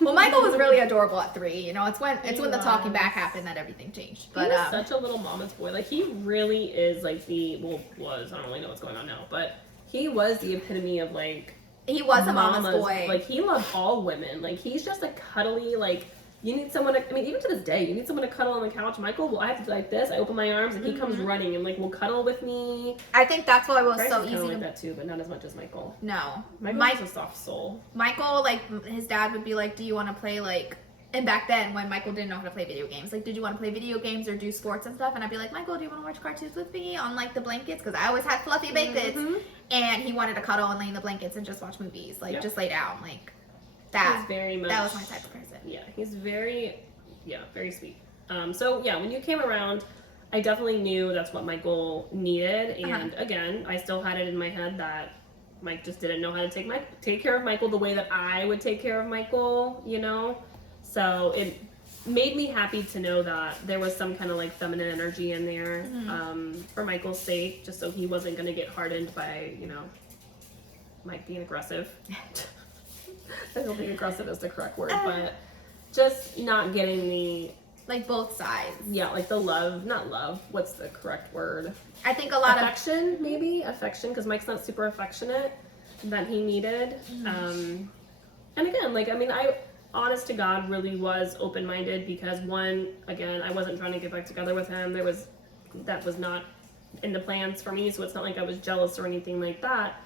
Well, Michael was really adorable at 3. You know, it's when the talking back happened that everything changed. But he was such a little mama's boy. Like, he really is like I don't really know what's going on now, but he was the epitome of like, he was a mama's boy. Like, he loved all women. Like, he's just a cuddly, like, you need someone to, I mean, even to this day, you need someone to cuddle on the couch. Michael, well, I have to do like this. I open my arms and he comes running and like will cuddle with me. I think that's why it was Bryce so is easy. Like that too, but not as much as Michael. No, Michael's a soft soul. Michael, like, his dad would be like, "Do you want to play like?" And back then, when Michael didn't know how to play video games, like, did you want to play video games or do sports and stuff? And I'd be like, Michael, do you want to watch cartoons with me on like the blankets? Because I always had fluffy blankets, and he wanted to cuddle and lay in the blankets and just watch movies, like just lay down, like that. He's very much, that was my type of person. Yeah, he's very sweet. So yeah, when you came around, I definitely knew that's what Michael needed, and again, I still had it in my head that Mike just didn't know how to take care of Michael the way that I would take care of Michael, you know. So it made me happy to know that there was some kind of like feminine energy in there, for Michael's sake, just so he wasn't going to get hardened by, you know, Mike being aggressive. I don't think aggressive is the correct word, but just not getting the... Like, both sides. Yeah, like the not love, what's the correct word? I think a lot affection, maybe? Affection, because Mike's not super affectionate, that he needed. And again, like, I mean, I... honest to God, really was open-minded because one, again, I wasn't trying to get back together with him. That was not in the plans for me, so it's not like I was jealous or anything like that.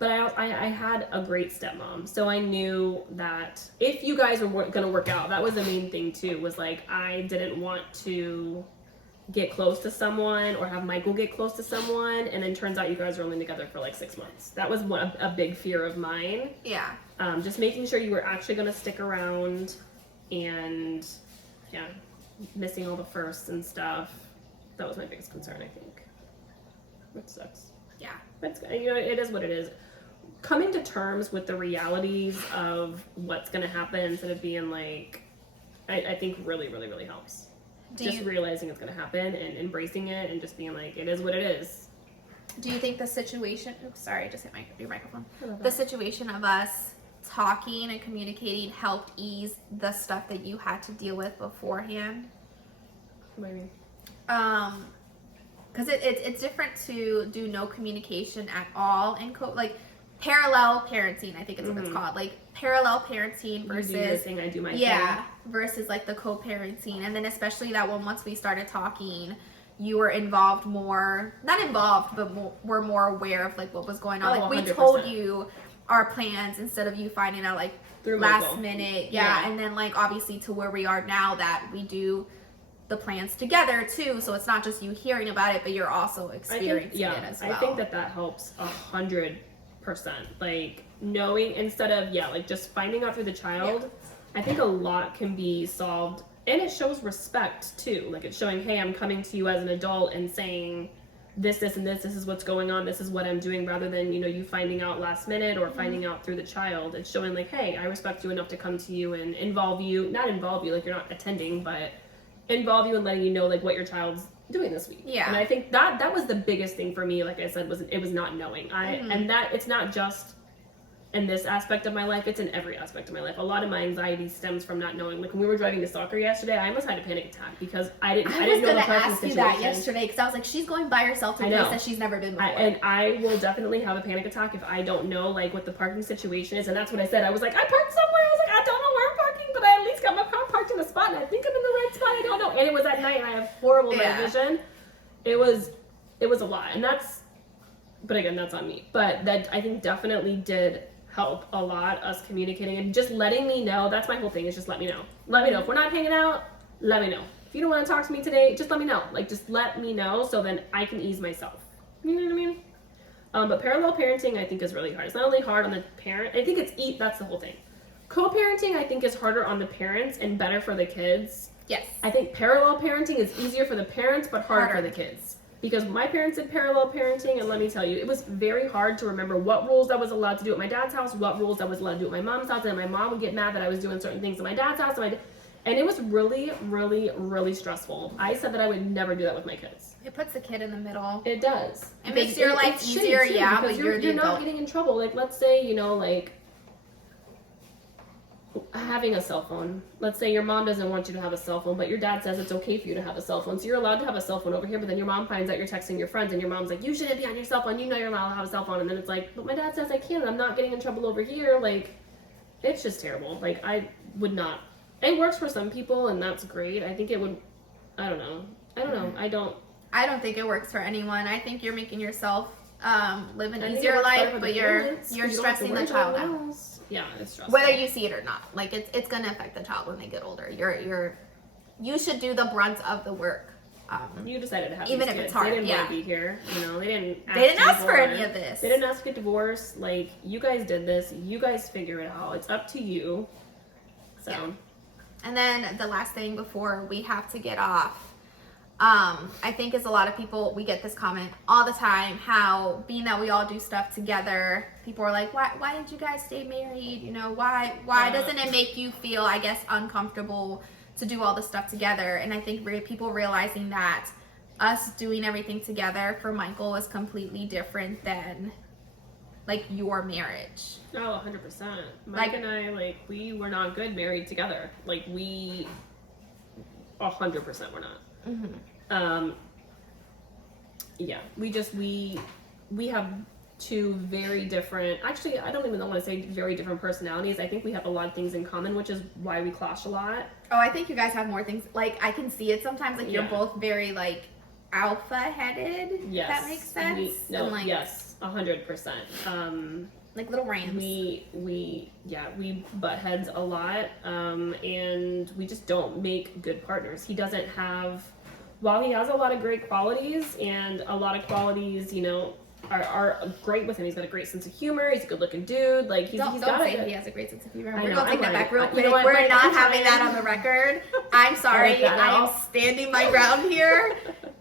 But I had a great stepmom, so I knew that if you guys were going to work out, that was the main thing too, was like I didn't want to get close to someone or have Michael get close to someone, and then turns out you guys are only together for like 6 months. That was a big fear of mine. Yeah. Just making sure you were actually going to stick around, and yeah, missing all the firsts and stuff. That was my biggest concern, I think. Which sucks. Yeah. But you know, it is what it is. Coming to terms with the realities of what's going to happen instead of being like, I think really, really, really helps. Realizing it's going to happen and embracing it and just being like, it is what it is. Do you think the situation, oops, sorry, I just hit your microphone. The situation of us talking and communicating helped ease the stuff that you had to deal with beforehand? What do you mean? Because it's different to do no communication at all and like parallel parenting, I think it's what it's called, like parallel parenting versus you do your thing, I do my thing, thing. versus like the co-parenting, and then especially that one, once we started talking, you were involved more, not involved, but were more aware of like what was going on. Like 100%. We told you our plans instead of you finding out like through last Michael. Minute, and then like obviously to where we are now that we do the plans together too, so it's not just you hearing about it, but you're also experiencing it as well. I think that helps 100%. Like knowing instead of like just finding out through the child. I think a lot can be solved, and it shows respect too. Like it's showing, hey, I'm coming to you as an adult and saying this and this is what's going on, this is what I'm doing, rather than you finding out last minute or finding out through the child. It's showing like, hey, I respect you enough to come to you and not involve you like you're not attending, but involve you and letting you know like what your child's doing this week. And I think that was the biggest thing for me, like I said, was not knowing. And that it's not just in this aspect of my life, it's in every aspect of my life. A lot of my anxiety stems from not knowing. Like when we were driving to soccer yesterday, I almost had a panic attack because I didn't know the parking situation. I was going to ask you that yesterday because I was like, she's going by herself to a place that she's never been before. And I will definitely have a panic attack if I don't know like what the parking situation is. And that's what I said. I was like, I parked somewhere. I was like, I don't know where I'm parking, but I at least got my car parked in a spot, and I think I'm in the right spot. I don't know. And it was at night, and I have horrible night vision. It was a lot, and but again, that's on me. But that I think definitely did help a lot, us communicating and just letting me know. That's my whole thing, is just let me know. Let me know. If we're not hanging out, let me know. If you don't want to talk to me today, just let me know. Like, just let me know so then I can ease myself. You know what I mean? But parallel parenting, I think, is really hard. It's not only hard on the parent. I think that's the whole thing. Co-parenting, I think, is harder on the parents and better for the kids. Yes. I think parallel parenting is easier for the parents, but harder for the kids. Because my parents did parallel parenting, and let me tell you, it was very hard to remember what rules I was allowed to do at my dad's house, what rules I was allowed to do at my mom's house, and my mom would get mad that I was doing certain things at my dad's house, and it was really, really, really stressful. I said that I would never do that with my kids. It puts the kid in the middle. It does. It makes your life easier, too, but you're not getting in trouble. Like, let's say, like, having a cell phone. Let's say your mom doesn't want you to have a cell phone, but your dad says it's okay for you to have a cell phone. So you're allowed to have a cell phone over here, but then your mom finds out you're texting your friends, and your mom's like, you shouldn't be on your cell phone. You know you're allowed to have a cell phone. And then it's like, but my dad says I can, and I'm not getting in trouble over here. Like, it's just terrible. Like, I would not. It works for some people, and that's great. I think it would. I don't know. I don't think it works for anyone. I think you're making yourself live an easier life, but you're stressing the child out. Yeah, it's stressful. Whether you see it or not, like it's gonna affect the child when they get older. You should do the brunt of the work. You decided to have even these if kids. It's hard. They didn't want to be here. They didn't. They didn't ask for any of this. They didn't ask to get divorced. Like, you guys did this. You guys figure it out. It's up to you. So. Yeah. And then the last thing before we have to get off. I think is a lot of people, we get this comment all the time, how being that we all do stuff together, people are like, why did you guys stay married? Why doesn't it make you feel, I guess, uncomfortable to do all this stuff together? And I think people realizing that us doing everything together for Michael is completely different than like your marriage. Oh, 100%. Mike and I, we were not good married together. Like, we 100% were not. Mm-hmm. We have two very different, actually, I don't even want to say very different personalities. I think we have a lot of things in common, which is why we clash a lot. Oh, I think you guys have more things. Like, I can see it sometimes. Like, you're both very, alpha-headed. Yes. If that makes sense. Yes. 100%. Like little rams. We butt heads a lot, and we just don't make good partners. He doesn't have, while he has a lot of great qualities, and a lot of qualities, you know, are great with him. He's got a great sense of humor. He's a good-looking dude. Like he's don't got say he has a great sense of humor. We're know, gonna take that back real quick. You know We're not having that on the record. I'm sorry. I am standing my ground here.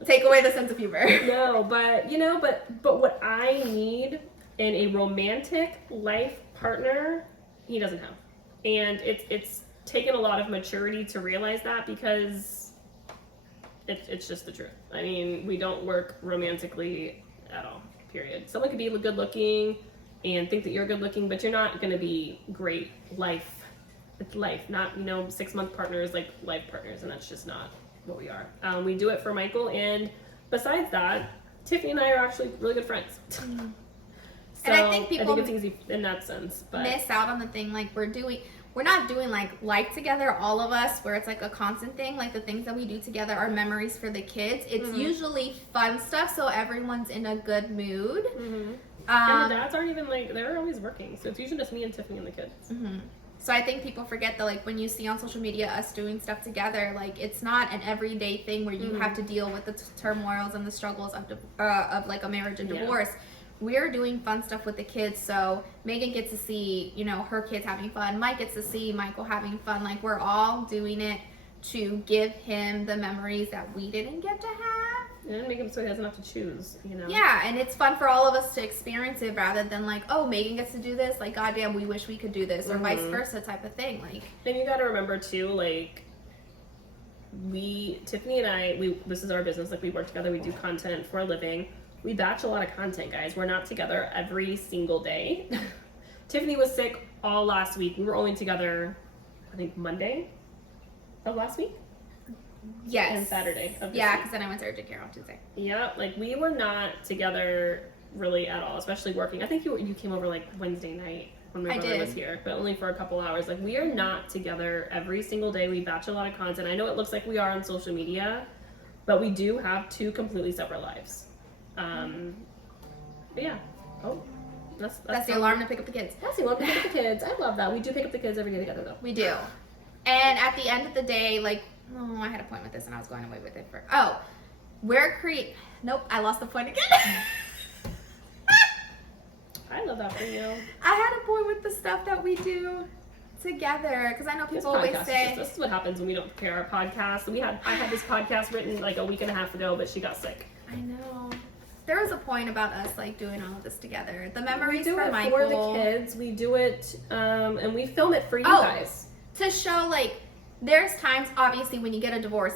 Take away the sense of humor. No, but you know, but what I need in a romantic life partner, he doesn't have, and it's taken a lot of maturity to realize that, because it's just the truth. I mean, we don't work romantically at all. Period. Someone could be good looking and think that you're good looking, but you're not going to be great life. It's life, not, you know, 6-month partners, like life partners, and that's just not what we are. We do it for Michael, and besides that, Tiffany and I are actually really good friends. So and I think people it's easy in that sense, but miss out on the thing, like we're not doing like life together, all of us, where it's like a constant thing. Like the things that we do together are memories for the kids. It's usually fun stuff, so everyone's in a good mood. And the dads aren't even like, they're always working, so it's usually just me and Tiffany and the kids. So I think people forget that, like, when you see on social media us doing stuff together, like, it's not an everyday thing where you have to deal with the turmoils and the struggles of like a marriage and divorce. We're doing fun stuff with the kids, so Megan gets to see, you know, her kids having fun. Mike gets to see Michael having fun. Like, we're all doing it to give him the memories that we didn't get to have. And make him so he doesn't have to choose, you know? Yeah, and it's fun for all of us to experience it, rather than like, oh, Megan gets to do this, like, goddamn, we wish we could do this, or vice versa type of thing. Like, and you gotta remember too, like, Tiffany and I, this is our business, like, we work together, we do content for a living. We batch a lot of content, guys. We're not together every single day. Tiffany was sick all last week. We were only together, I think, Monday of last week? yes. And Saturday of this Yeah, week. because then I went to urgent care on Tuesday. Yeah, like, we were not together really at all, especially working. I think you came over, like, Wednesday night when my brother was here, but only for a couple hours. Like, we are not together every single day. We batch a lot of content. I know it looks like we are on social media, but we do have 2 completely separate lives. But yeah. Oh, that's the alarm to pick up the kids. That's the alarm to pick up the kids. I love that. We do pick up the kids every day together, though. We do. And at the end of the day, like, I had a point with this and I was going away with it for, nope, I lost the point again. I love that for you. I had a point with the stuff that we do together, because I know people always say, this is what happens when we don't prepare our podcast. I had this podcast written like a week and a half ago, but she got sick. I know. There was a point about us like doing all of this together. The memories we do for it Michael. for the kids. We do it, and we film it for you guys. To show, like, there's times, obviously, when you get a divorce,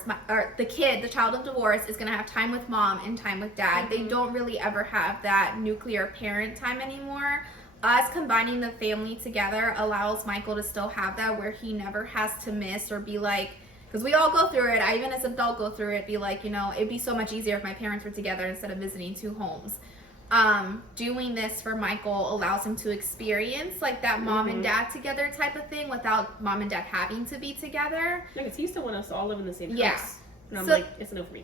the child of divorce is going to have time with mom and time with dad. They don't really ever have that nuclear parent time anymore. Us combining the family together allows Michael to still have that, where he never has to miss or be like, because we all go through it, I even as an adult go through it, be like, you know, it'd be so much easier if my parents were together instead of visiting 2 homes. Doing this for Michael allows him to experience like that mom and dad together type of thing without mom and dad having to be together. Yeah, because he used to want us to all live in the same house. Yeah. And I'm like, it's no for me.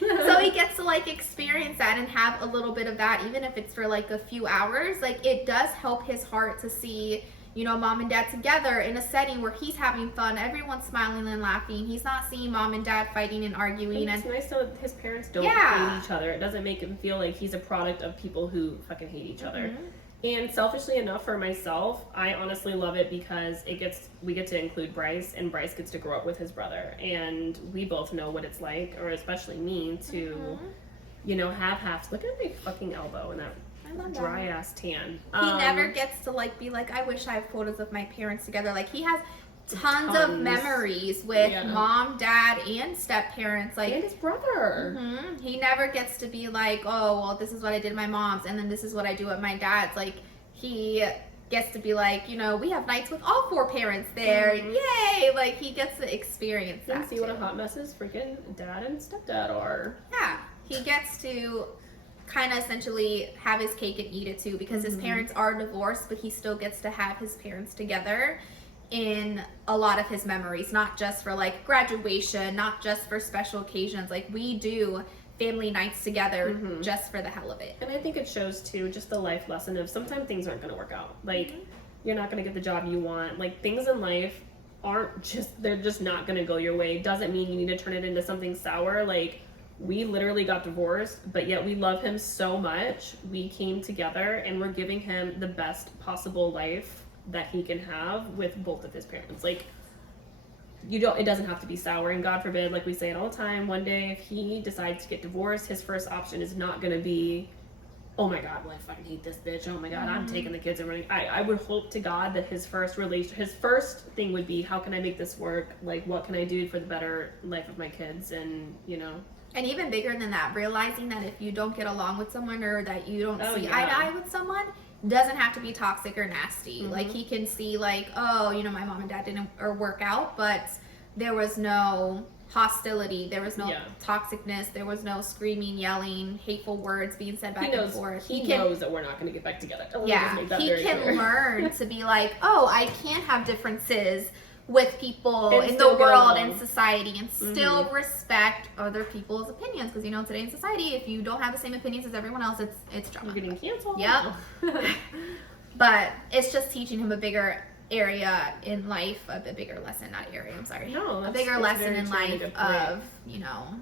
So he gets to like experience that and have a little bit of that, even if it's for like a few hours. Like, it does help his heart to see, you know, mom and dad together in a setting where he's having fun, everyone's smiling and laughing. He's not seeing mom and dad fighting and arguing. And it's nice that his parents don't hate each other. It doesn't make him feel like he's a product of people who fucking hate each other. And selfishly enough, for myself, I honestly love it because we get to include Bryce, and Bryce gets to grow up with his brother, and we both know what it's like, or especially me, to you know, have halves. Look at my fucking elbow and that dry ass tan. He never gets to like be like, I wish I have photos of my parents together. Like, he has tons of memories with mom, dad, and step parents, like, and his brother. He never gets to be like, oh, well, this is what I did at my mom's, and then this is what I do at my dad's. Like, he gets to be like, you know, we have nights with all 4 parents there. Yay! Like, he gets to experience that. And see what a hot messes freaking dad and stepdad are. Yeah, he gets to kind of essentially have his cake and eat it too, because his parents are divorced, but he still gets to have his parents together in a lot of his memories, not just for like graduation, not just for special occasions. Like, we do family nights together just for the hell of it. And I think it shows too just the life lesson of sometimes things aren't going to work out. Like you're not going to get the job you want. Like things in life they're just not going to go your way. Doesn't mean you need to turn it into something sour. Like we literally got divorced, but yet we love him so much. We came together and we're giving him the best possible life that he can have with both of his parents. Like it doesn't have to be sour, and God forbid, like we say it all the time, one day if he decides to get divorced, his first option is not going to be, oh my God, well, I fucking hate this bitch. Oh my God, I'm taking the kids and running. I would hope to God that his first thing would be, how can I make this work? Like, what can I do for the better life of my kids? And, you know. And even bigger than that, realizing that if you don't get along with someone or that you don't see eye to eye with someone, doesn't have to be toxic or nasty. Like, he can see, like, oh, you know, my mom and dad didn't work out, but there was no hostility, there was no toxicness, there was no screaming, yelling, hateful words being said back and forth. He knows that we're not going to get back together. He can learn to be like, oh, I can have differences with people in the world and society and still respect other people's opinions, because you know, today in society, if you don't have the same opinions as everyone else, it's drama. You're getting canceled. Yep. But it's just teaching him a bigger area in life, a bigger lesson, not area, I'm sorry. No, a bigger lesson in life of, you know,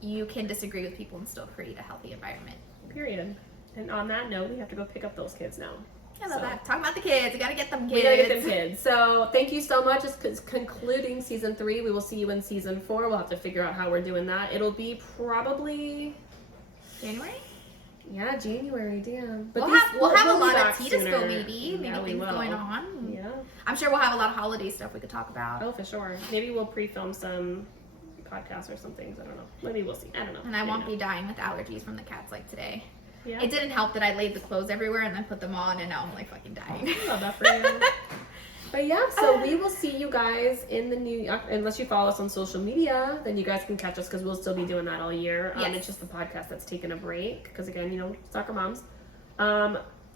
you can disagree with people and still create a healthy environment. Period. And on that note, we have to go pick up those kids now. I love that. Talk about the kids. You gotta get them kids. We gotta get them kids. So thank you so much. It's concluding season 3. We will see you in season 4. We'll have to figure out how we're doing that. It'll be probably January? Yeah, January, damn. But we'll have a lot of tea to spill, maybe things going on. Yeah. I'm sure we'll have a lot of holiday stuff we could talk about. Oh, for sure. Maybe we'll pre-film some podcasts or some things. I don't know. Maybe we'll see. I don't know. And I won't be dying with allergies from the cats like today. Yeah. It didn't help that I laid the clothes everywhere and then put them on, and now I'm like fucking dying. I love that for you. But yeah, so we will see you guys in the new, unless you follow us on social media, then you guys can catch us because we'll still be doing that all year. It's just the podcast that's taking a break because, again, you know, soccer moms.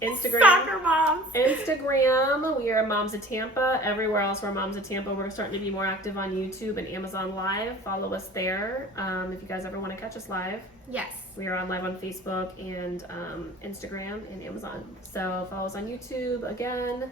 Instagram. Soccer moms. Instagram, we are Moms of Tampa. Everywhere else we're Moms of Tampa. We're starting to be more active on YouTube and Amazon Live. Follow us there if you guys ever want to catch us live. Yes. We are on live on Facebook and Instagram and Amazon. So follow us on YouTube again.